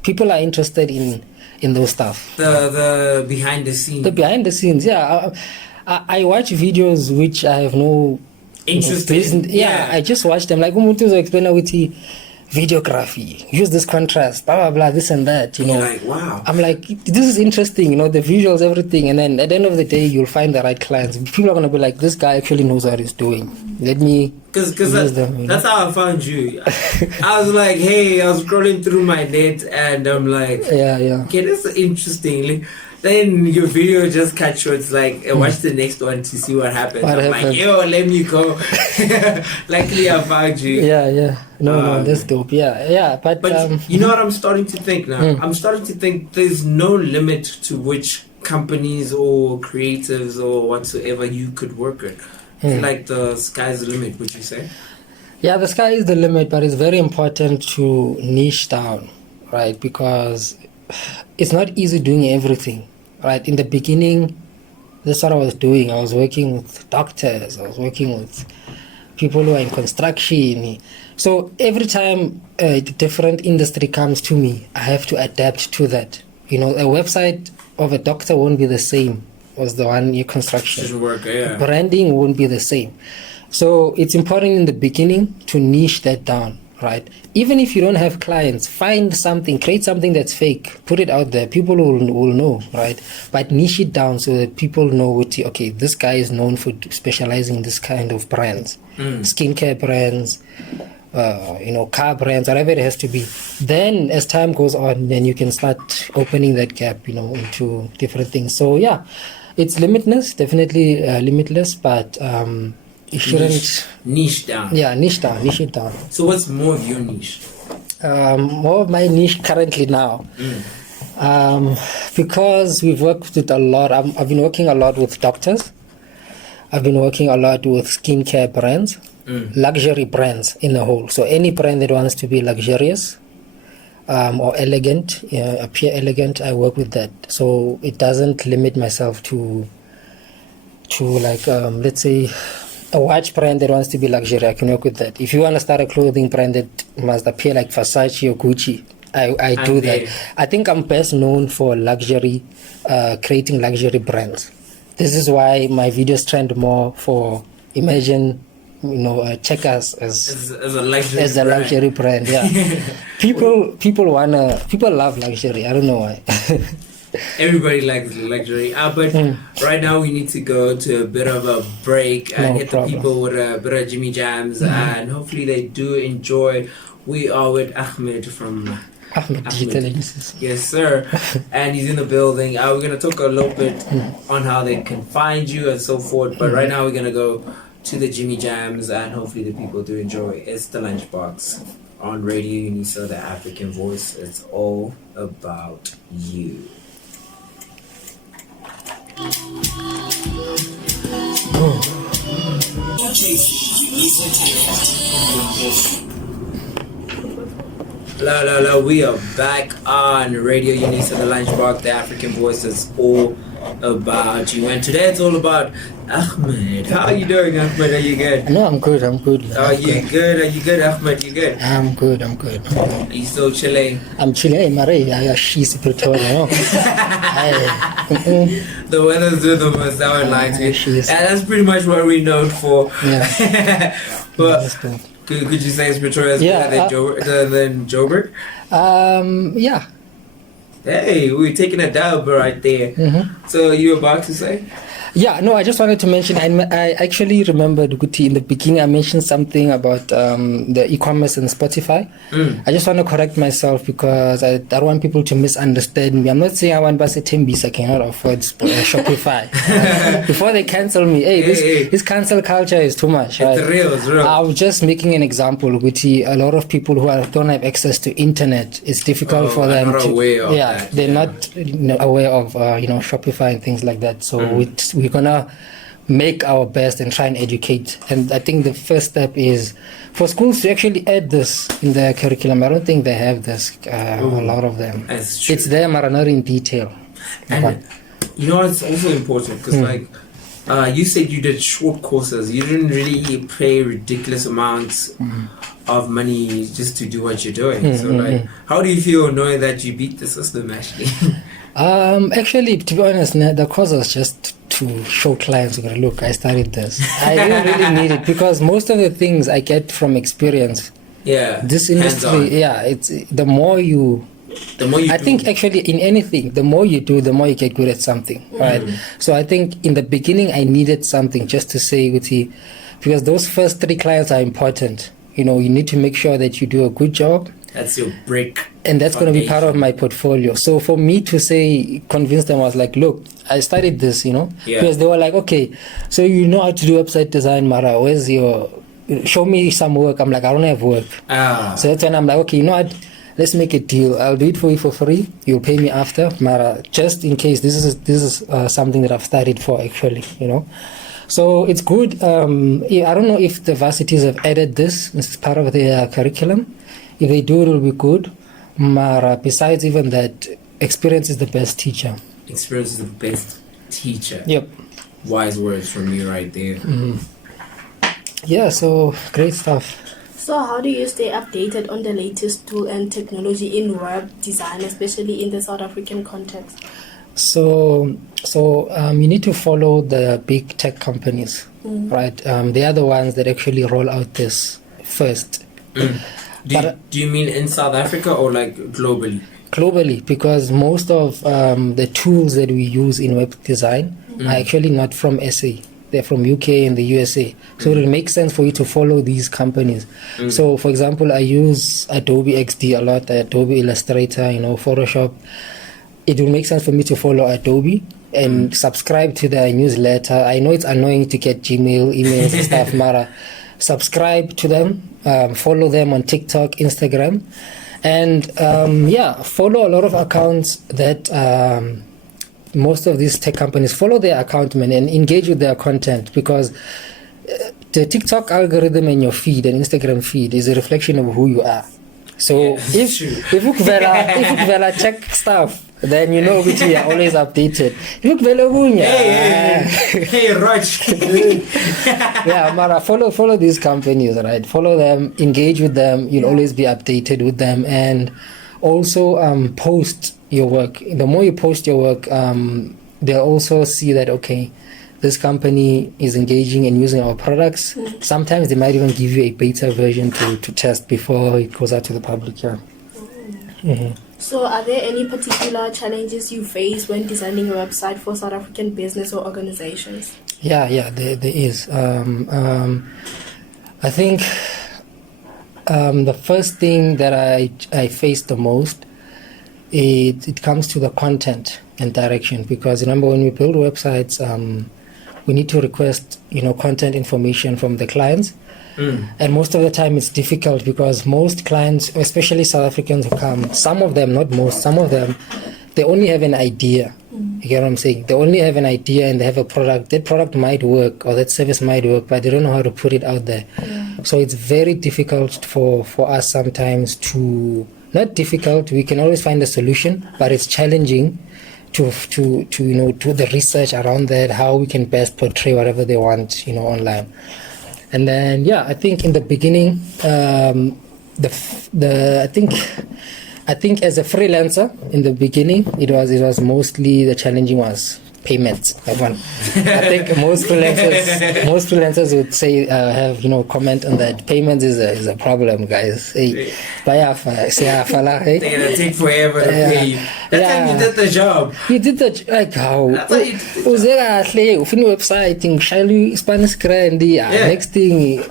People are interested in those stuff. The behind the scenes. The behind the scenes, yeah. I watch videos which I have no interest in. Yeah, I just watch them. Like, explain with videography, use this contrast, blah blah blah, this and that. You're like, wow. I'm like, this is interesting. The visuals, everything, and then at the end of the day, you'll find the right clients. People are gonna be like, this guy actually knows what he's doing. Let me. Because that's how I found you. I was like, hey, I was scrolling through my net and I'm like, okay, that's interesting. Then your video just cut short. It's like, watch the next one to see what happens. Like, yo, let me go. Luckily, I found you. Yeah. No, that's dope. Yeah. But you know what I'm starting to think now? I'm starting to think there's no limit to which companies or creatives or whatsoever you could work with. I feel like the sky's the limit, would you say? Yeah, the sky is the limit, but it's very important to niche down, right? Because it's not easy doing everything, right? In the beginning, that's what I was doing. I was working with doctors. I was working with people who are in construction. So every time a different industry comes to me, I have to adapt to that. A website of a doctor won't be the same as the one in construction. Doesn't work, yeah. Branding won't be the same. So it's important in the beginning to niche that down, right? Even if you don't have clients, find something, create something that's fake, put it out there. People will know, right? But niche it down so that people know, okay, this guy is known for specializing in this kind of brands, skincare brands, car brands, whatever it has to be. Then as time goes on, then you can start opening that gap, into different things. So yeah, it's limitless, definitely limitless, but you shouldn't niche down. Yeah, niche it down. So what's more of your niche? More of my niche currently now, because we've worked with a lot. I've been working a lot with doctors. I've been working a lot with skincare brands, luxury brands in the whole. So any brand that wants to be luxurious or elegant, appear elegant, I work with that. So it doesn't limit myself to like, let's say, a watch brand that wants to be luxury. I can work with that. If you want to start a clothing brand that must appear like Versace or Gucci, I do that. I think I'm best known for luxury, creating luxury brands. This is why my videos trend more for, imagine, Checkers as a luxury brand. Yeah. people love luxury. I don't know why. Everybody likes luxury. But right now we need to go to a bit of a break and hit the people with a bit of Jimmy Jams, and hopefully they do enjoy. We are with Ahmed from Ahmed Digital Agencies. Yes, sir. And he's in the building. We're going to talk a little bit on how they can find you and so forth. But right now we're going to go to the Jimmy Jams, and hopefully the people do enjoy. It's the Lunchbox on Radio UNISA, the African voice. It's all about you. Hello, we are back on Radio UNISA, the Lunchbox, the African voice. It's all about you. And today it's all about Ahmed. How are you doing, Ahmed? Are you good? No, I'm good. Are you good, Ahmed? You good? I'm good. Are you still chilling? I'm chilling. Hey, Maria, she's Pretoria. The weather's doing the most. I would like to. And that's pretty much what we're known for. Yeah. But could you say it's Pretoria than Joburg? Yeah. Hey, we're taking a dub right there. So you were about to say? Yeah, no, I just wanted to mention, I actually remembered, Guti, in the beginning I mentioned something about the e-commerce and Spotify. I just want to correct myself because I don't want people to misunderstand me. I'm not saying I want to say Timbis, I cannot afford Shopify. Before they cancel me, this cancel culture is too much. Right? It's real. I was just making an example, Guti. A lot of people who don't have access to internet, it's difficult for them to... They're not aware of, Shopify and things like that. So we're gonna make our best and try and educate. And I think the first step is for schools to actually add this in their curriculum. I don't think they have this. A lot of them. That's true. It's there, but not in detail. And it's also important because you said you did short courses. You didn't really pay ridiculous amounts of money just to do what you're doing. So how do you feel knowing that you beat the system actually? Actually, to be honest, the course was just to show clients, look, I studied this. I didn't really need it because most of the things I get from experience. Yeah. This industry, it's the more you I think actually in anything, the more you do, the more you get good at something, right? So I think in the beginning I needed something just to say, because those first 3 clients are important. You need to make sure that you do a good job. That's your brick. And that's going to be part of my portfolio. So for me to convince them, I was like, look, I studied this, because they were like, okay, so you know how to do website design, Mara, where's show me some work. I'm like, I don't have work. So that's when I'm like, okay, you know what? Let's make a deal. I'll do it for you for free. You'll pay me after, Mara, just in case this is something that I've studied for actually, So it's good. I don't know if the varsities have added this as part of their curriculum. If they do, it will be good. But besides even that, experience is the best teacher. Experience is the best teacher. Yep. Wise words from you right there. Yeah, so great stuff. So how do you stay updated on the latest tool and technology in web design, especially in the South African context? So you need to follow the big tech companies, right? They are the ones that actually roll out this first. Do you mean in South Africa or like globally? Globally, because most of the tools that we use in web design are actually not from SA. They're from UK and the USA. So it will make sense for you to follow these companies. So for example, I use Adobe XD a lot, Adobe Illustrator, Photoshop. It will make sense for me to follow Adobe and subscribe to their newsletter. I know it's annoying to get Gmail, emails and stuff, Mara. Subscribe to them, follow them on TikTok, Instagram, and follow a lot of accounts that most of these tech companies follow their account, man, and engage with their content, because the TikTok algorithm in your feed and Instagram feed is a reflection of who you are. So if you check stuff, then we are always updated. Hey, Raj. Yeah, Mara, follow these companies, right? Follow them, engage with them. You'll always be updated with them, and also post your work. The more you post your work, they'll also see that, okay, this company is engaging and using our products. Sometimes they might even give you a beta version to test before it goes out to the public. Yeah. So are there any particular challenges you face when designing a website for South African business or organizations? Yeah, there is. I think the first thing that I face the most, it comes to the content and direction, because remember, when we build websites, we need to request content information from the clients. And most of the time it's difficult because most clients, especially South Africans who come, some of them, not most, some of them, they only have an idea. You get what I'm saying? They only have an idea and they have a product. That product might work or that service might work, but they don't know how to put it out there. So it's very difficult for us sometimes to, not difficult, we can always find a solution, but it's challenging to do the research around that, how we can best portray whatever they want, online. And then, I think in the beginning, I think as a freelancer in the beginning, it was mostly the challenging was payments. That one. I think most freelancers would say have comment on that. Payments is a problem, guys. Hey, They're gonna take forever to pay you. That time you did the job. You did that like how? Was there a website in Shalu Spanish Grandi? Next thing,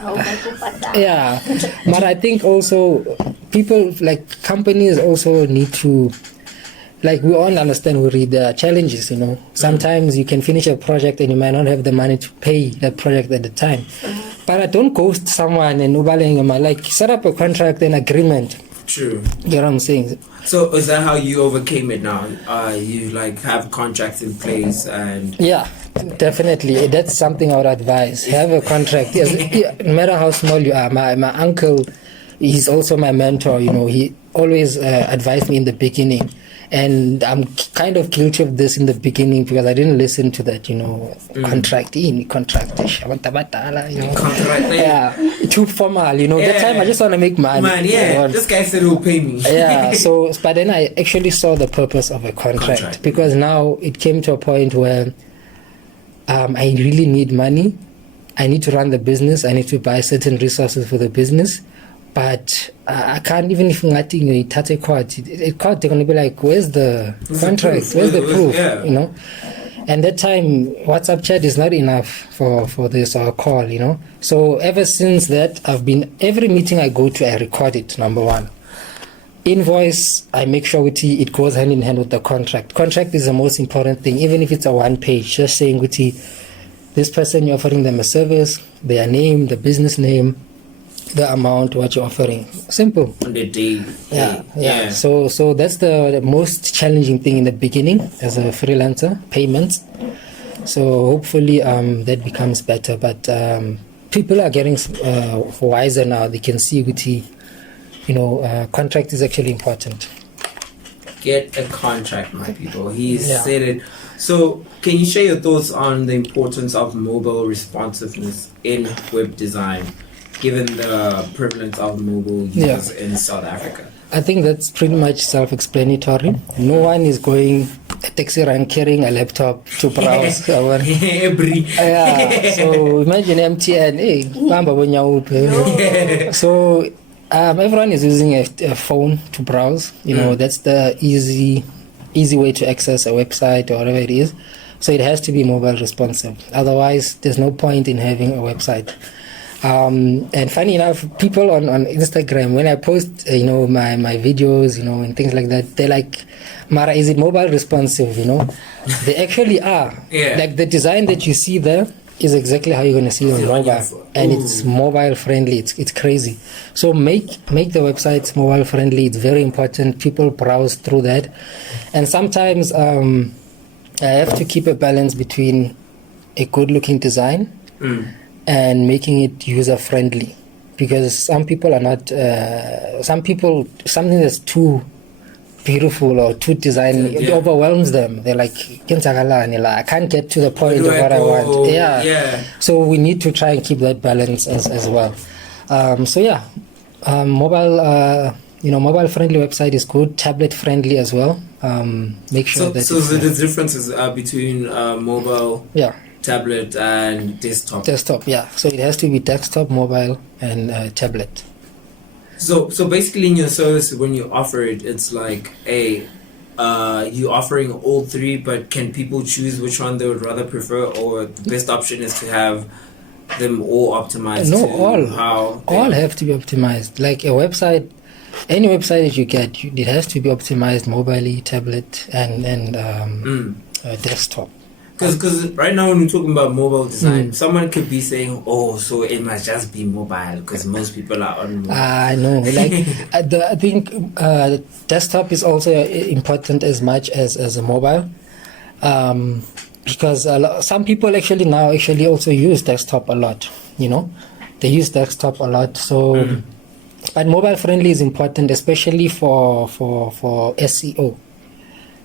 yeah. But I think also people like companies also need to. Like we all understand we read the challenges, Sometimes you can finish a project and you might not have the money to pay that project at the time. But I don't ghost someone and like set up a contract and agreement. True. You know what I'm saying? So is that how you overcame it now? You like have contracts in place and yeah, definitely. That's something I would advise. Have a contract. Yes, no matter how small you are. My uncle, he's also my mentor. He always advised me in the beginning. And I'm kind of guilty of this in the beginning because I didn't listen to that, contract. Yeah, too formal, That time I just want to make money. Man, yeah, this guy said he'll pay me. Yeah, but then I actually saw the purpose of a contract because now it came to a point where I really need money. I need to run the business. I need to buy certain resources for the business. But I can't, even if I think you touch a court, they're going to be like, where's the contract? Where's the proof? Yeah. And that time, WhatsApp chat is not enough for this call, So ever since that, every meeting I go to, I record it, number one. Invoice, I make sure it goes hand in hand with the contract. Contract is the most important thing, even if it's a one page, just saying, this person, you're offering them a service, their name, the business name, the amount what you're offering. Simple. On the day. Yeah. So that's the most challenging thing in the beginning as a freelancer, payments. So hopefully that becomes better. But people are getting wiser now. They can see contract is actually important. Get a contract, my people. He said it. So can you share your thoughts on the importance of mobile responsiveness in web design, given the prevalence of mobile users in South Africa? I think that's pretty much self-explanatory. No one is going a taxi rank carrying a laptop to browse. So imagine MTN. So everyone is using a phone to browse. That's the easy way to access a website or whatever it is. So it has to be mobile responsive. Otherwise, there's no point in having a website. And funny enough, people on Instagram, when I post, my videos, and things like that, they're like, Mara, is it mobile responsive? They actually are. Yeah. Like the design that you see there is exactly how you're going to see it on mobile. And it's mobile friendly. It's crazy. So make the websites mobile friendly. It's very important. People browse through that. And sometimes I have to keep a balance between a good looking design and making it user friendly, because some people are not. Something that's too beautiful or too design it overwhelms them. They're like, I can't get to the point of what I want. Yeah. So we need to try and keep that balance as well. Mobile. Mobile friendly website is good. Tablet friendly as well. Make sure that. So the differences are between mobile. Yeah. Tablet and desktop. Desktop, yeah. So it has to be desktop, mobile, and tablet. So basically, in your service, when you offer it, it's like you offering all three, but can people choose which one they would rather prefer, or the best option is to have them all optimized? No, all have to be optimized. Like a website, any website that you get, it has to be optimized mobile, tablet, and desktop. Because right now when we're talking about mobile design, someone could be saying, so it must just be mobile because most people are on mobile. I know. Like, I think desktop is also important as much as a mobile. Because some people actually also use desktop a lot, They use desktop a lot. So, but mobile friendly is important, especially for SEO.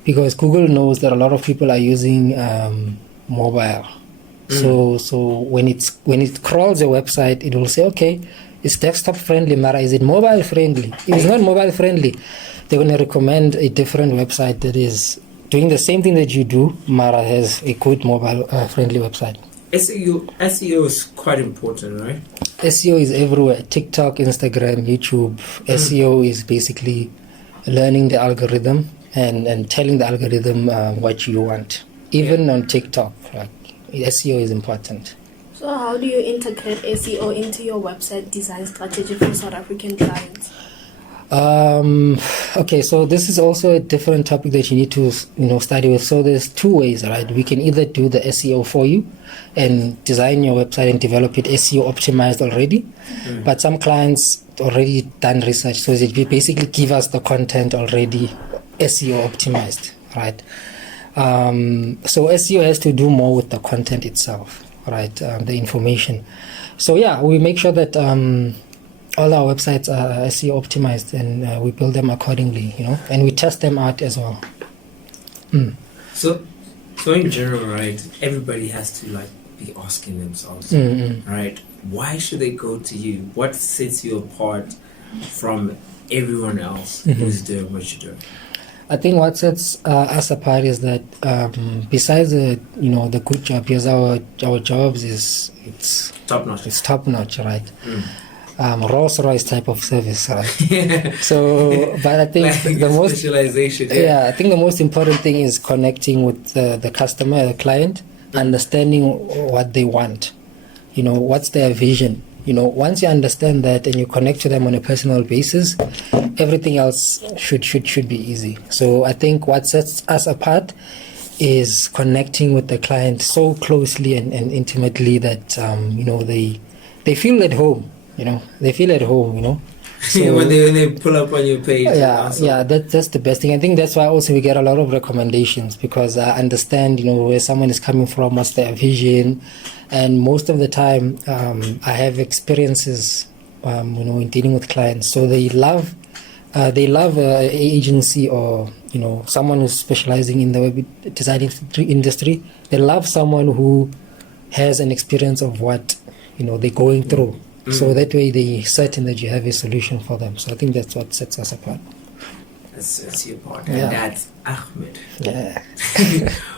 Because Google knows that a lot of people are using mobile, so when it crawls a website, it will say, okay, it's desktop friendly, Mara. Is it mobile friendly? If it's not mobile friendly, they're going to recommend a different website that is doing the same thing that you do, Mara has a good mobile friendly website. SEO is quite important, right? SEO is everywhere. TikTok, Instagram, YouTube. SEO is basically learning the algorithm and telling the algorithm what you want. Even on TikTok, like, SEO is important. So how do you integrate SEO into your website design strategy for South African clients? Okay, so this is also a different topic that you need to study with. So there's two ways, right? We can either do the SEO for you and design your website and develop it SEO optimized already. But some clients already done research, so they basically give us the content already SEO optimized, right? So SEO has to do more with the content itself, right? The information. So yeah, we make sure that all our websites are SEO optimized, and we build them accordingly, and we test them out as well. So in general, right, everybody has to be asking themselves, right, why should they go to you? What sets you apart from everyone else who's doing what you're doing? I think what sets us apart is that besides the good job, because our jobs it's top notch. It's top notch, right? Rolls Royce type of service, right? So, but I think the most specialization. Yeah, I think the most important thing is connecting with the customer, the client, understanding what they want. What's their vision. Once you understand that and you connect to them on a personal basis, everything else should be easy. So I think what sets us apart is connecting with the client so closely and intimately that they feel at home. They feel at home. So when they pull up on your page. Yeah, that's the best thing. I think that's why also we get a lot of recommendations, because I understand where someone is coming from, what's their vision, and most of the time I have experiences in dealing with clients, so they love an agency or someone who's specializing in the web design industry. They love someone who has an experience of what they're going through. So that way they're certain that you have a solution for them. So I think that's what sets us apart. That sets you apart. And that's Ahmed. Yeah.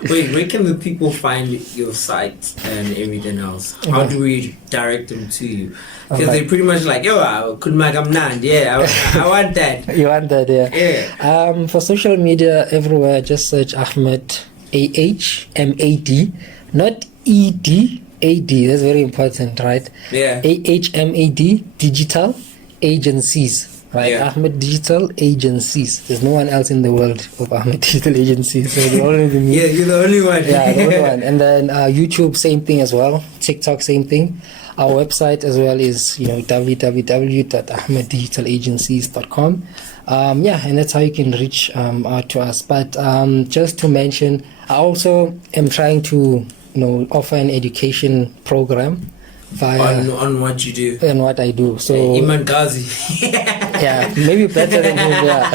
Wait, where can the people find your site and everything else? How do we direct them to you? Because they're pretty much like, yo, I couldn't make them none. Yeah, I want that. You want that, yeah. Yeah. For social media, everywhere, just search Ahmed, AHMAD, not ED. AD, that's very important, right? Yeah. AHMAD, Digital Agencies, right? Yeah. Ahmed Digital Agencies. There's no one else in the world of Ahmed Digital Agencies. So the only me. Yeah, you're the only one. Yeah, the only one. And then YouTube, same thing as well. TikTok, same thing. Our website as well is www.ahmeddigitalagencies.com. And that's how you can reach out to us. But just to mention, I also am trying to offer an education program via on what you do and what I do. So Iman Ghazi. Yeah, maybe better than him. Yeah.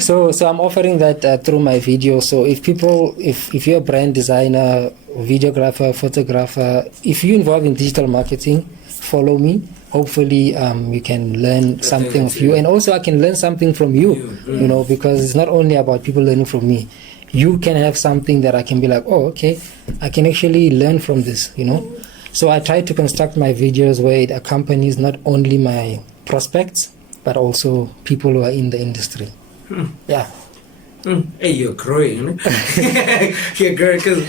So I'm offering that through my video. So if you're a brand designer, videographer, photographer, if you're involved in digital marketing, follow me. Hopefully we can learn something of you, and also I can learn something from you. Because it's not only about people learning from me. You can have something that I can be like, oh, okay, I can actually learn from this, So I try to construct my videos where it accompanies not only my prospects, but also people who are in the industry. Yeah. Hey, you're growing. You're growing because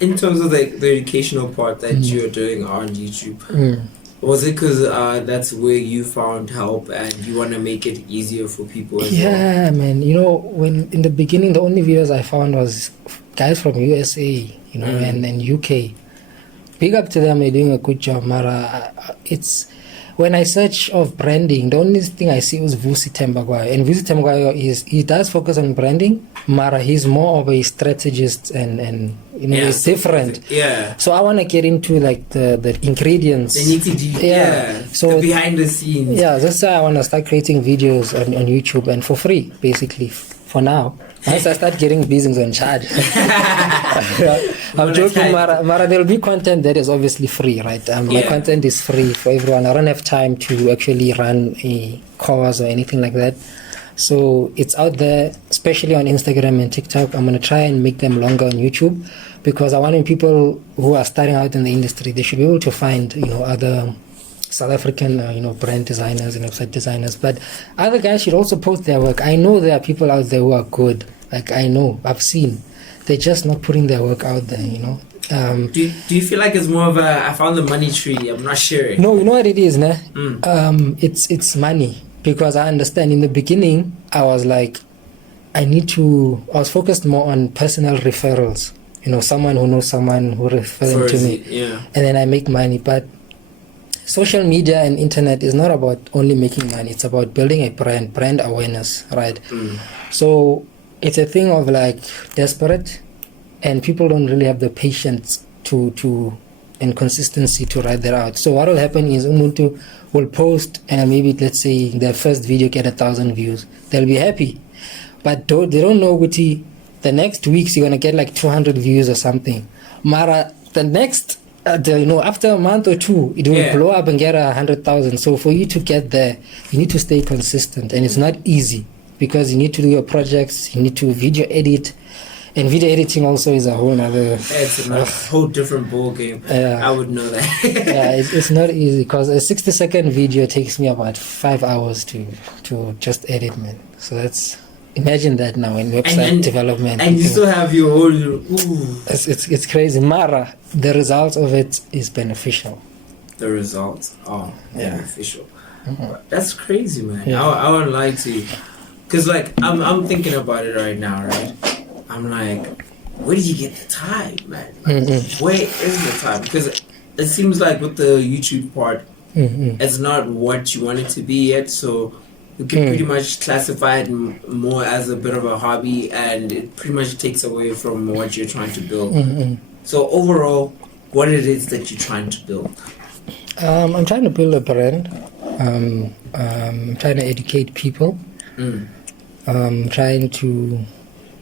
in terms of the educational part that you're doing on YouTube, was it because that's where you found help and you want to make it easier for people as well? Man. When in the beginning, the only videos I found was guys from USA, and UK. Big up to them, they're doing a good job, Mara. It's when I search of branding, the only thing I see was Vusi Tembagwayo. And Vusi Tembagwayo he does focus on branding. Mara, he's more of a strategist and it's different. Yeah. So I want to get into the ingredients. The nitty-gritty. So the behind the scenes. Yeah, that's why I want to start creating videos on YouTube and for free, basically, for now. Once I start getting business on charge. I'm joking, Mara, there'll be content that is obviously free, right? My content is free for everyone. I don't have time to actually run a course or anything like that. So it's out there, especially on Instagram and TikTok. I'm going to try and make them longer on YouTube, because I want people who are starting out in the industry, they should be able to find, other South African, brand designers and website designers. But other guys should also post their work. I know there are people out there who are good. Like, I know, I've seen. They're just not putting their work out there, Do you feel like it's more of a, I found the money tree, I'm not sure? No, you know what it is, nah? It's money. Because I understand in the beginning, I was like, I was focused more on personal referrals. Someone who knows someone who refers them to me. Yeah. And then I make money. But social media and internet is not about only making money. It's about building a brand awareness, right? So it's a thing of like desperate, and people don't really have the patience and consistency to write that out. So what will happen is Umuntu will post, and maybe let's say their first video get 1,000 views. They'll be happy, but they don't know Guti. The next weeks you're gonna get like 200 views or something. Mara, the next, after a month or two, it will blow up and get 100,000. So for you to get there, you need to stay consistent, and it's not easy because you need to do your projects, you need to video edit. And video editing also is a whole other... It's a whole different ball game. I would know that. It's not easy, because a 60-second video takes me about 5 hours to just edit, man. So that's... Imagine that now in website development. And you still have your whole... It's crazy. Mara, the result of it is beneficial. The results are beneficial. Mm-hmm. That's crazy, man. Yeah. I won't lie to you. Because, like, I'm thinking about it right now, right? I'm like, where did you get the time, man? Like, where is the time? Because it seems like with the YouTube part, it's not what you want it to be yet. So you can pretty much classify it more as a bit of a hobby, and it pretty much takes away from what you're trying to build. So overall, what it is that you're trying to build? I'm trying to build a brand. I'm trying to educate people.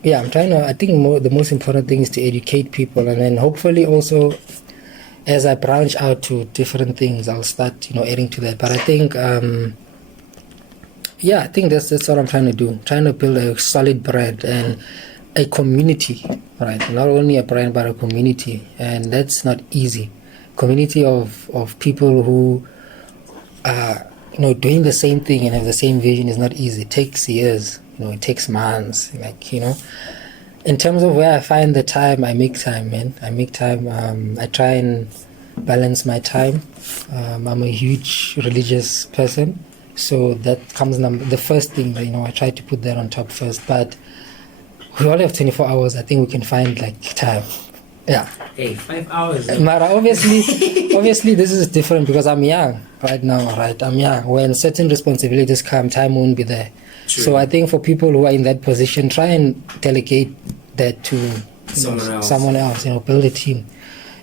I think the most important thing is to educate people, and then hopefully also as I branch out to different things, I'll start, adding to that. But I think, I think that's what I'm trying to do. Trying to build a solid brand and a community, right? Not only a brand, but a community. And that's not easy. Community of people who are, doing the same thing and have the same vision is not easy. It takes years. It takes months, in terms of where I find the time, I make time, man. I make time. I try and balance my time. I'm a huge religious person, so that comes the first thing. I try to put that on top first. But we only have 24 hours. I think we can find time. Yeah. Hey, 5 hours. Mara, obviously, this is different because I'm young right now. Right, I'm young. When certain responsibilities come, time won't be there. True. So I think for people who are in that position, try and delegate that to someone else. Build a team.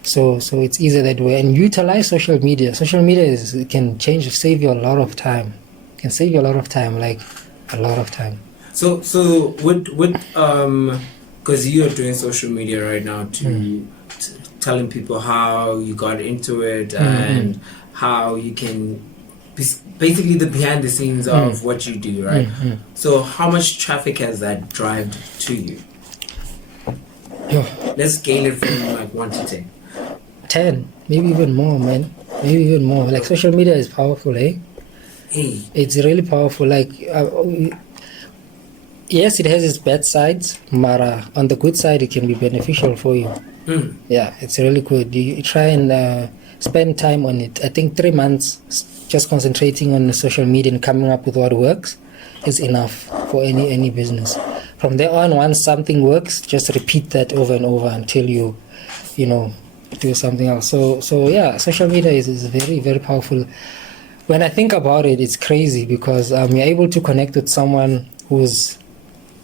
So it's easier that way, and utilize social media. Social media can save you a lot of time. Can save you a lot of time, like a lot of time. So with because you're doing social media right now to telling people how you got into it and how you can basically the behind the scenes of what you do, right? So how much traffic has that driven to you? Let's scale it from 1 to 10. 10, maybe even more, man. Maybe even more. Like, social media is powerful, eh? Hey. It's really powerful. Like, yes, it has its bad sides, but on the good side, it can be beneficial for you. Yeah, it's really good. You try and spend time on it. I think 3 months just concentrating on the social media and coming up with what works is enough for any business. From there on, once something works, just repeat that over and over until you do something else. So yeah, social media is very, very powerful. When I think about it, it's crazy because you're able to connect with someone who's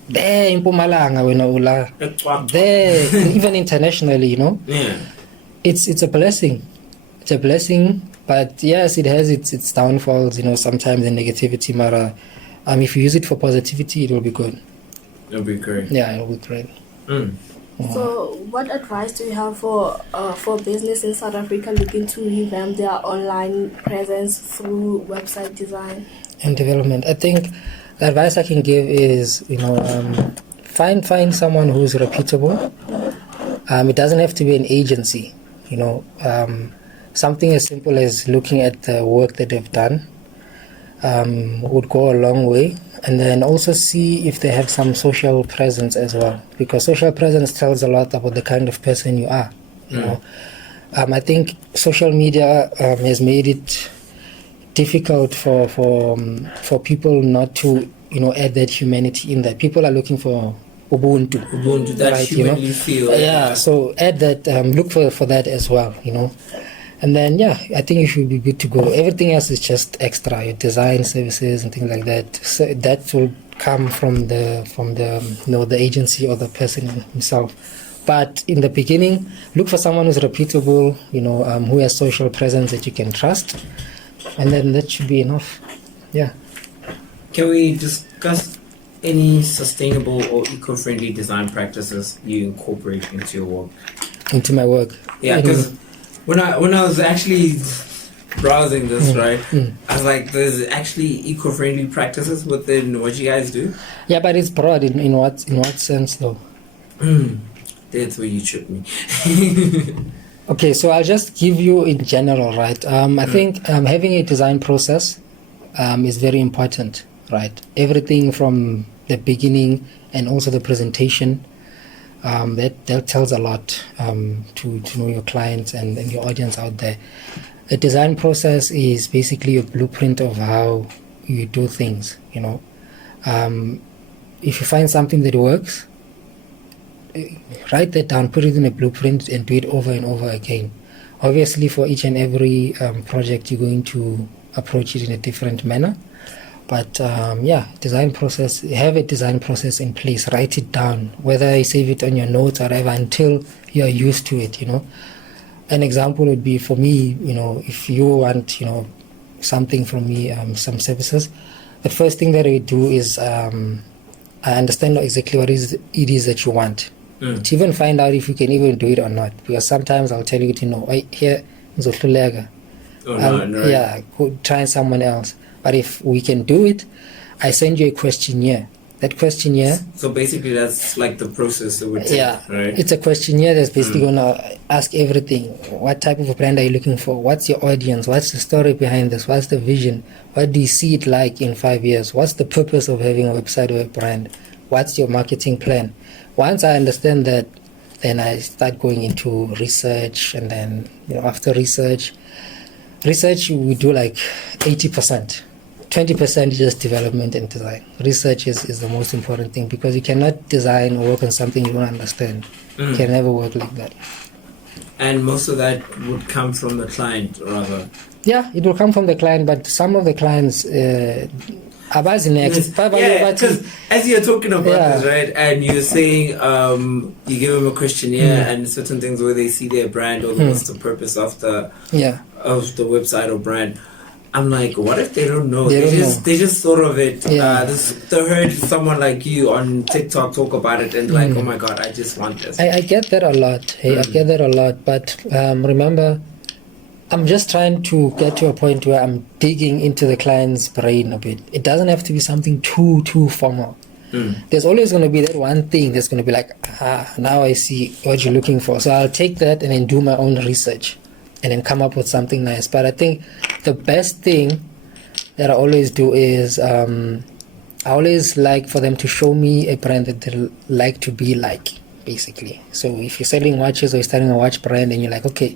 there in Mpumalanga, there, even internationally, Yeah. It's a blessing. It's a blessing, but yes, it has its downfalls, sometimes the negativity, Mara. If you use it for positivity, it will be good. It'll be great. Yeah, it'll be great. So, what advice do you have for business in South Africa looking to revamp their online presence through website design and development? I think The advice I can give is, find someone who's reputable. It doesn't have to be an agency, something as simple as looking at the work that they've done would go a long way. And then also see if they have some social presence as well, because social presence tells a lot about the kind of person you are. I think social media has made it difficult for people not to add that humanity in there. People are looking for Ubuntu, that right, humanly feel. Yeah, so add that, look for that as well, And then I think you should be good to go. Everything else is just extra, your design services and things like that. So that will come from the agency or the person himself. But in the beginning, look for someone who's reputable, who has social presence that you can trust, and then that should be enough. Yeah. Can we discuss any sustainable or eco-friendly design practices you incorporate into your work? Into my work? Yeah, because when I was actually browsing this, right, I was like, there's actually eco-friendly practices within what you guys do? Yeah, but it's broad. In what sense, though? That's where you tripped me. Okay, so I'll just give you in general, right? I think having a design process is very important, right? Everything from the beginning and also the presentation, that tells a lot to know your clients and your audience out there. A design process is basically a blueprint of how you do things, If you find something that works, write that down, put it in a blueprint, and do it over and over again. Obviously, for each and every project, you're going to approach it in a different manner. But design process, have a design process in place, write it down, whether you save it on your notes or whatever, until you're used to it, An example would be for me, if you want, something from me, some services, the first thing that I do is I understand exactly what it is that you want. To even find out if you can even do it or not, because sometimes I'll tell you here go try someone else. But if we can do it, I send you a questionnaire. That questionnaire, so basically that's like the process it would take, right? It's a questionnaire that's basically going to ask everything. What type of a brand are you looking for? What's your audience? What's the story behind this? What's the vision? What do you see it like in 5 years? What's the purpose of having a website or a brand? What's your marketing plan? Once I understand that, then I start going into research, and then after research we do like 80%. 20% is just development and design. Research is the most important thing, because you cannot design or work on something you don't understand. You can never work like that. And most of that would come from the client, rather? Yeah, it will come from the client, but some of the clients because as you're talking about this, right, and you're saying you give them a questionnaire and certain things where they see their brand or what's the purpose of the website or brand. I'm like, what if they don't know? They just thought of it. They heard someone like you on TikTok talk about it and like, oh my god, I just want this. I get that a lot. I get that a lot. But remember, I'm just trying to get to a point where I'm digging into the client's brain a bit. It doesn't have to be something too formal. There's always going to be that one thing that's going to be like, now I see what you're looking for. So I'll take that and then do my own research and then come up with something nice. But I think the best thing that I always do is I always like for them to show me a brand that they like to be like, basically. So if you're selling watches or you're starting a watch brand and you're like, okay,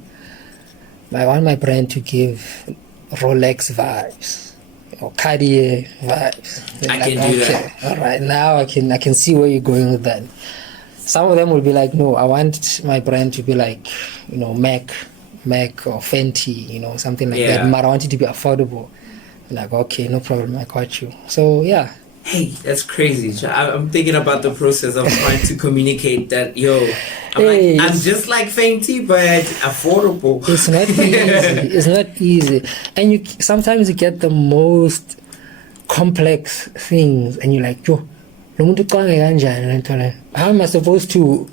I want my brand to give Rolex vibes or Cartier vibes. I can do that. All right, now I can see where you're going with that. Some of them will be like, no, I want my brand to be like, Mac or Fenty, something like that. But I want it to be affordable. Like, okay, no problem, I got you. So yeah. Hey, that's crazy. I'm thinking about the process of trying to communicate that, I'm just like Fenty, but affordable. It's not easy. It's not easy. And sometimes you get the most complex things, and you're like, how am I supposed to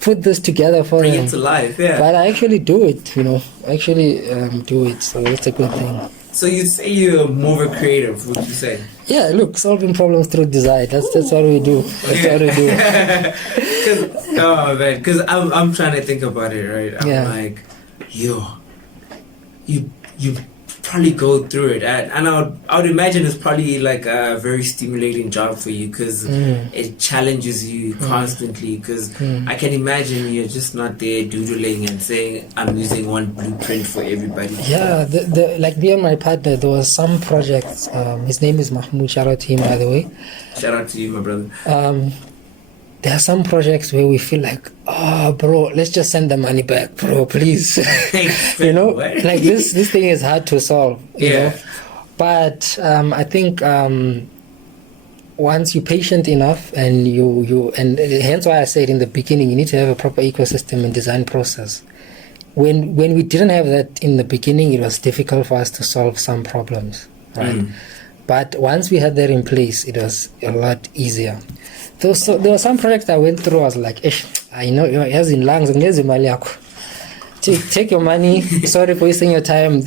put this together for bring them? It to life, yeah. But I actually do it, do it, so it's a good thing. So you'd say you're more of a creative, would you say? Yeah, look, solving problems through design. That's what we do. That's what we do. Because I'm trying to think about it, right? I'm like, you probably go through it, and I would imagine it's probably like a very stimulating job for you because it challenges you constantly. Because I can imagine you're just not there doodling and saying I'm using one blueprint for everybody. Yeah, like me and my partner, there was some projects. His name is Mahmoud. Shout out to him, by the way. Shout out to you, my brother. There are some projects where we feel like, oh, bro, let's just send the money back, bro, please. You know, like this thing is hard to solve. You know? But I think once you're patient enough, and and hence why I said in the beginning, you need to have a proper ecosystem and design process. When we didn't have that in the beginning, it was difficult for us to solve some problems, right? But once we had that in place, it was a lot easier. There were some projects I went through. I was like, I know you're in lungs and there's take your money. Sorry for wasting your time.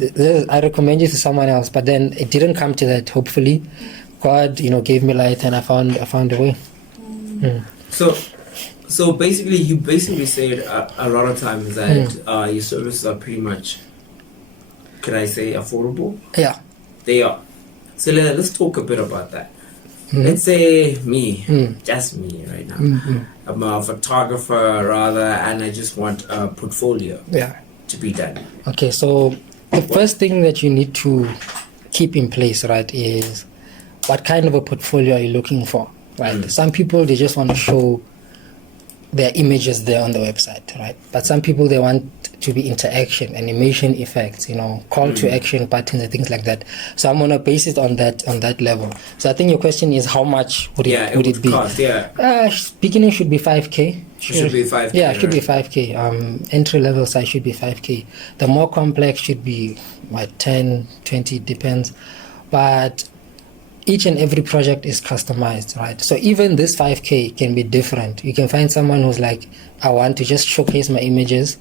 I recommend you to someone else. But then it didn't come to that. Hopefully, God, gave me light and I found a way. So basically, you said a lot of times that your services are pretty much, could I say, affordable? Yeah, they are. So let's talk a bit about that. Let's say just me right now. I'm a photographer rather, and I just want a portfolio to be done. Okay, so the first thing that you need to keep in place, right, is what kind of a portfolio are you looking for, right? Some people, they just want to show their images there on the website, right? But some people, they want to be interaction, animation effects, call to action buttons and things like that. So I'm gonna base it on that level. So I think your question is how much would it be? Cost, beginning should be 5K. Should be 5K. Yeah, it should be 5K. Entry level size should be 5K. The more complex should be 10, 20, depends. But each and every project is customized, right? So even this 5K can be different. You can find someone who's like, I want to just showcase my images,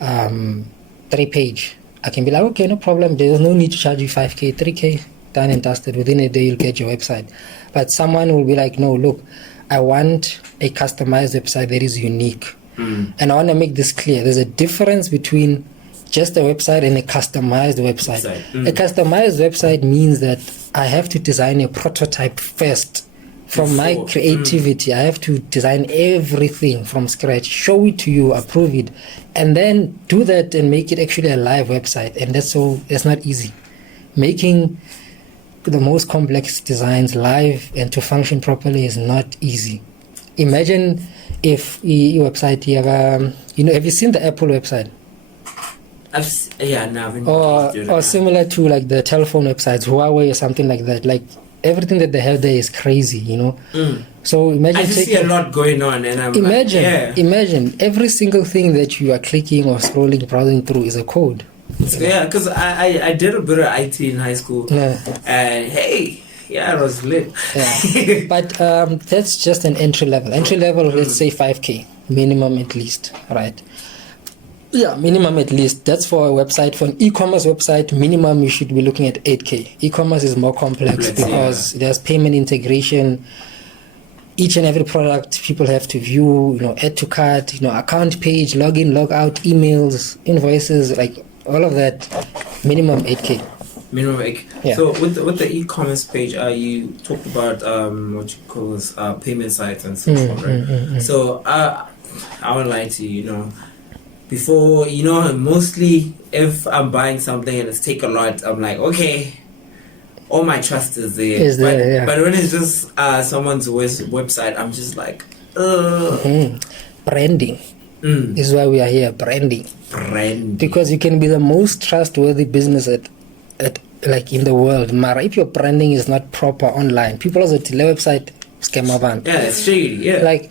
3-page. I can be like, okay, no problem. There's no need to charge you 5K, 3K, done and dusted. Within a day, you'll get your website. But someone will be like, no, look, I want a customized website that is unique. And I want to make this clear. There's a difference between just a website and a customized website. A customized website means that I have to design a prototype first. From my creativity, I have to design everything from scratch, show it to you, approve it, and then do that and make it actually a live website. And that's not easy. Making the most complex designs live and to function properly is not easy. Imagine if your website, have you seen the Apple website? Or similar to like the telephone websites, Huawei or something like that. Like everything that they have there is crazy, So imagine I just see a lot going on, and I'm imagine every single thing that you are clicking or scrolling, browsing through is a code. Yeah, because I did a bit of IT in high school, and it was lit. Yeah. But that's just an entry level. Entry level, let's say 5K minimum at least, right? Yeah, minimum at least. That's for a website. For an e-commerce website, minimum you should be looking at 8K. E-commerce is more complex because there's payment integration. Each and every product people have to view, add to cart, account page, login, log out, emails, invoices, like all of that. Minimum 8K. Minimum 8K. Yeah. So with the e-commerce page, you talked about what you call payment sites and so forth, right? So I won't lie to you, before, mostly if I'm buying something and it's take a lot, I'm like, okay, all my trust is there. But when it's just someone's website, I'm just like, branding is why we are here. Branding, because you can be the most trustworthy business at like in the world. Mara, if your branding is not proper online, people also tell the website scam avant. Yeah, it's shady. Yeah, like.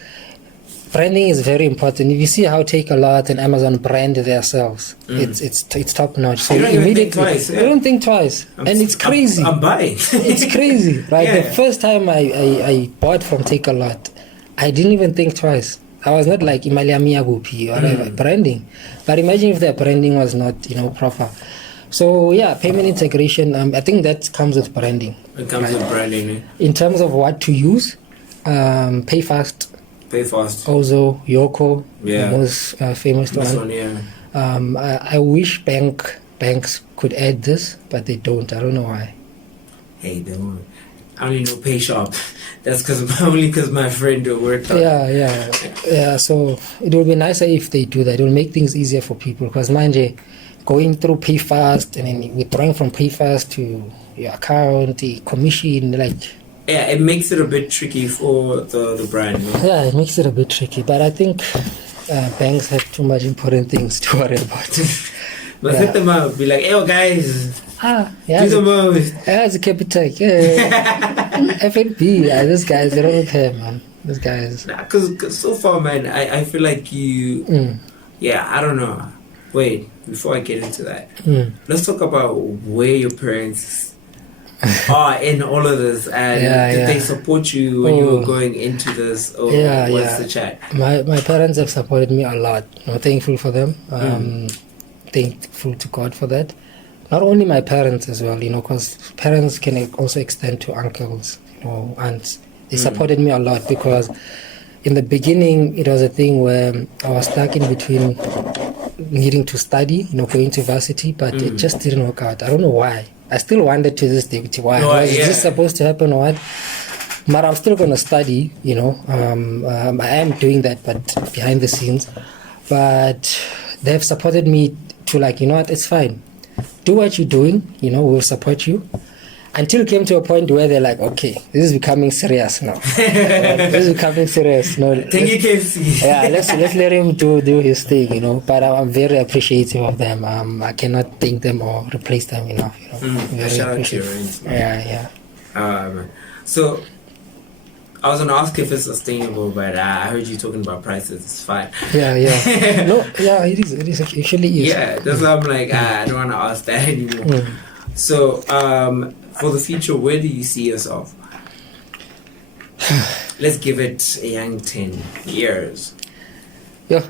Branding is very important. If you see how Takealot and Amazon brand themselves, it's top notch. So you don't even think twice. You don't think twice, and it's crazy. I'm buying. It's crazy, right? Yeah. The first time I bought from Takealot, I didn't even think twice. I was not like Imaliamiagupi or whatever branding, but imagine if their branding was not proper. So yeah, payment integration. I think that comes with branding. It comes with branding. In terms of what to use, PayFast. PayFast. Also, Yoko. Yeah. The most famous This one. one, yeah. I wish banks could add this, but they don't. I don't know why. Hey, they won't. I only know PayShop. That's only because my friend worked on it. Yeah. So it would be nicer if they do that. It will make things easier for people. Because manje, going through PayFast and then withdrawing from PayFast to your account, the commission, like. Yeah, it makes it a bit tricky for the brand. You know? Yeah, it makes it a bit tricky. But I think banks have too much important things to worry about. But hit them up. Be like, yo, guys. Yeah, do the most. Yeah, it's a Capitec. Yeah. FNB. Yeah, these guys, they don't care, man. These guys. Nah, cause so far, man, I feel like you. Yeah, I don't know. Wait, before I get into that, let's talk about where your parents are in all of this, and did they support you when you were going into this, or what's the chat? My parents have supported me a lot. I'm thankful for them. Thankful to God for that. Not only my parents as well, because parents can also extend to uncles, aunts. They supported me a lot because in the beginning it was a thing where I was stuck in between needing to study, going to varsity, but it just didn't work out. I don't know why. I still wondered to this day why. Was this supposed to happen or what? But I'm still going to study, I am doing that, but behind the scenes. But they've supported me to what, it's fine. Do what you're doing, we'll support you. Until it came to a point where they're like, okay, this is becoming serious now. This is becoming serious. No, let's let him do his thing, But I'm very appreciative of them. I cannot thank them or replace them enough. Shout out to your parents. Yeah. So I was gonna ask if it's sustainable, but I heard you talking about prices. It's fine. Yeah. No, yeah, it is. It actually is. Yeah, that's why I'm like, I don't want to ask that anymore. So, for the future, where do you see yourself? Let's give it a young 10 years. Yeah.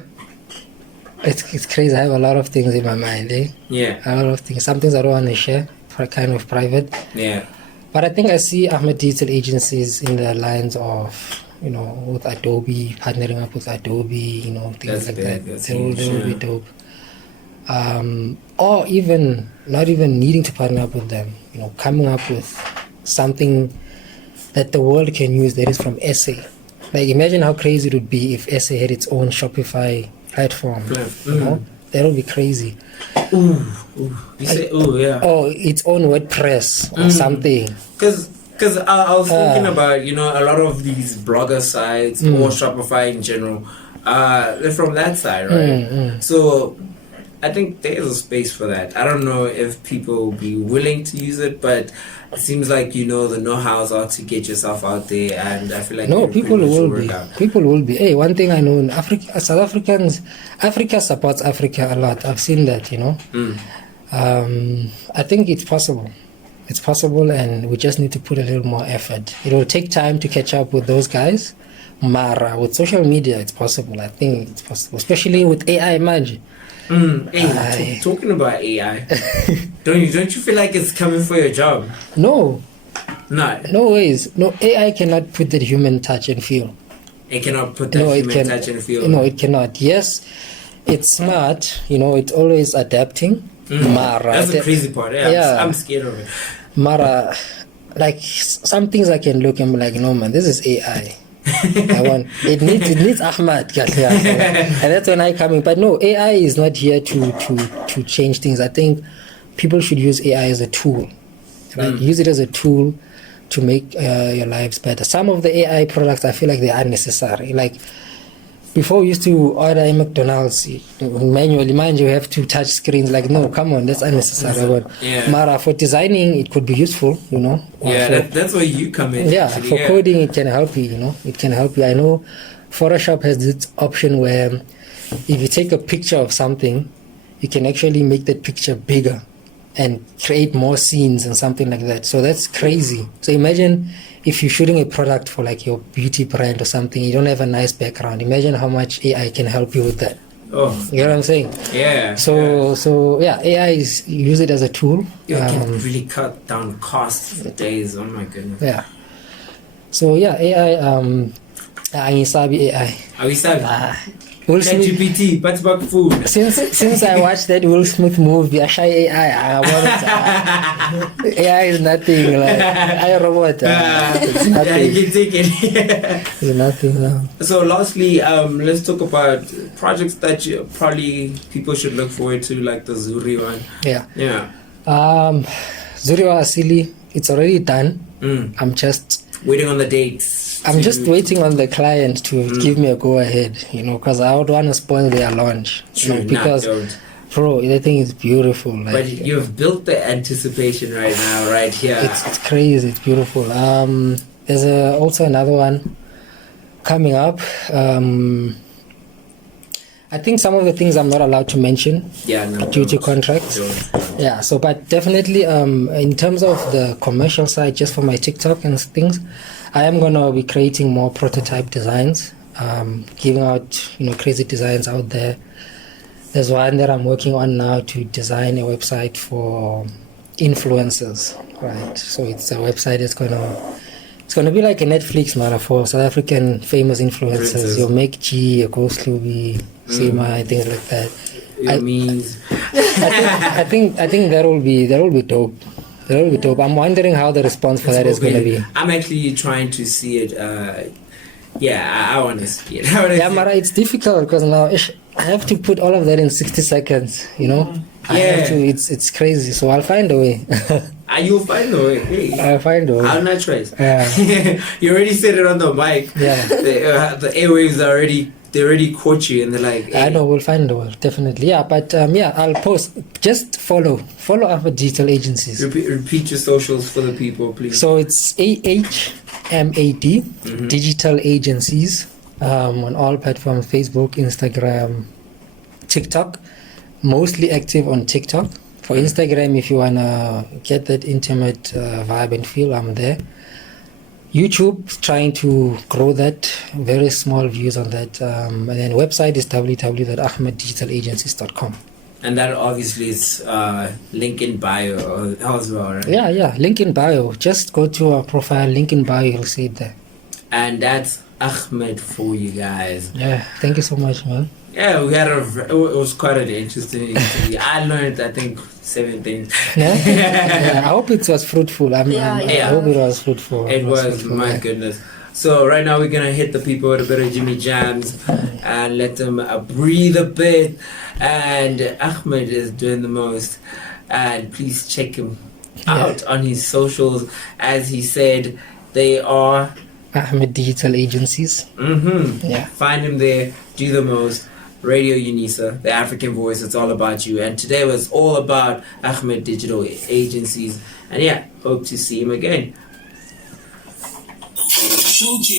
It's crazy. I have a lot of things in my mind. Yeah. A lot of things. Some things I don't want to share, for kind of private. Yeah. But I think I see Ahmed Digital agencies in the lines of, with Adobe, partnering up with Adobe, things like that. They will be dope. Or even not even needing to partner up with them, coming up with something that the world can use that is from SA. Like imagine how crazy it would be if SA had its own Shopify platform. That would be crazy. You say yeah. Or its own WordPress or something. Because I was thinking about, a lot of these blogger sites or Shopify in general, they're from that side, right? So I think there's a space for that. I don't know if people will be willing to use it, but it seems like the know-hows are to get yourself out there, and I feel like people will be. People will be. Hey, one thing I know in Africa, South Africans, Africa supports Africa a lot. I've seen that. I think it's possible. It's possible, and we just need to put a little more effort. It will take time to catch up with those guys. Mara, with social media, it's possible. I think it's possible, especially with AI magic. Talking about AI, don't you feel like it's coming for your job? No ways. No, AI cannot put that human touch and feel. It cannot put that human touch and feel. No, it cannot. Yes, it's smart. It's always adapting. Mara, that's the crazy part. I'm scared of it. Mara, like some things I can look and be like, no man, this is AI. It needs Ahmad, and that's when I come in. But no, AI is not here to change things. I think people should use AI as a tool. Use it as a tool to make your lives better. Some of the AI products, I feel like they are unnecessary. Like before, we used to order in McDonald's manually. Mind you, have to touch screens. Like, no, come on, that's unnecessary. But Mara, for designing, it could be useful, that's where you come in. Yeah, for coding, it can help you, It can help you. I know Photoshop has this option where if you take a picture of something, you can actually make that picture bigger and create more scenes and something like that. So that's crazy. So imagine if you're shooting a product for like your beauty brand or something, you don't have a nice background. Imagine how much AI can help you with that. Oh, You know what I'm saying? yeah. So AI is use it as a tool. You can really cut down costs for days. Oh my goodness. Yeah. So yeah, AI. Ang sabi AI. Are we savvy? Will Smith. ChatGPT, but about food. Since I watched that Will Smith movie, I shy AI. AI is nothing. Like I robot. It's Yeah, nothing. you can take it. It's nothing. No. So lastly, let's talk about projects that people should look forward to, like the Zuri one. Yeah. Yeah. Zuri wa Asili, it's already done. I'm just waiting on the dates. I'm just waiting on the client to give me a go ahead, because I would want to spoil their launch. Because, bro, the thing is beautiful. Like, but you've built the anticipation right now, right here. It's crazy. It's beautiful. There's also another one coming up. I think some of the things I'm not allowed to mention due to contracts. Yeah, so but definitely in terms of the commercial side, just for my TikTok and things, I am going to be creating more prototype designs, giving out crazy designs out there. There's one that I'm working on now to design a website for influencers, right? So it's a website that's going to be like a Netflix matter for South African famous influencers. Your Make G, your Ghost Luby, Sima, things like that. I think that will be dope. That will be dope. I'm wondering how the response for that is going to be. I'm actually trying to see it. I want to see it. Mara, it's difficult because now I have to put all of that in 60 seconds. I have to. It's crazy. So I'll find a way. You'll find a way. Hey. I'll find a way. I'll not try. Yeah. You already said it on the mic. Yeah. The airwaves they already caught you, and they're like, hey. I know, we'll find a way, definitely. Yeah, but I'll post. Just follow Ahmad Digital Agencies. Repeat your socials for the people, please. So it's AHMAD Digital Agencies on all platforms: Facebook, Instagram, TikTok. Mostly active on TikTok. For Instagram, if you wanna get that intimate vibe and feel, I'm there. YouTube, trying to grow that, very small views on that. And then website is www.ahmaddigitalagencies.com. And that obviously is link in bio as well, right? Yeah, link in bio. Just go to our profile, link in bio, you'll see it there. And that's Ahmed for you guys. Yeah, thank you so much, man. Yeah, it was quite an interesting interview. I learned, I think, 7 things. Yeah? I hope it was fruitful. I hope it was fruitful. It was, my goodness. So right now we're going to hit the people with a bit of Jimmy Jams and let them breathe a bit. And Ahmed is doing the most. And please check him out on his socials. As he said, they are Ahmed Digital Agencies. Yeah. Find him there. Do the most. Radio UNISA, the African voice. It's all about you. And today was all about Ahmed Digital Agencies. And hope to see him again.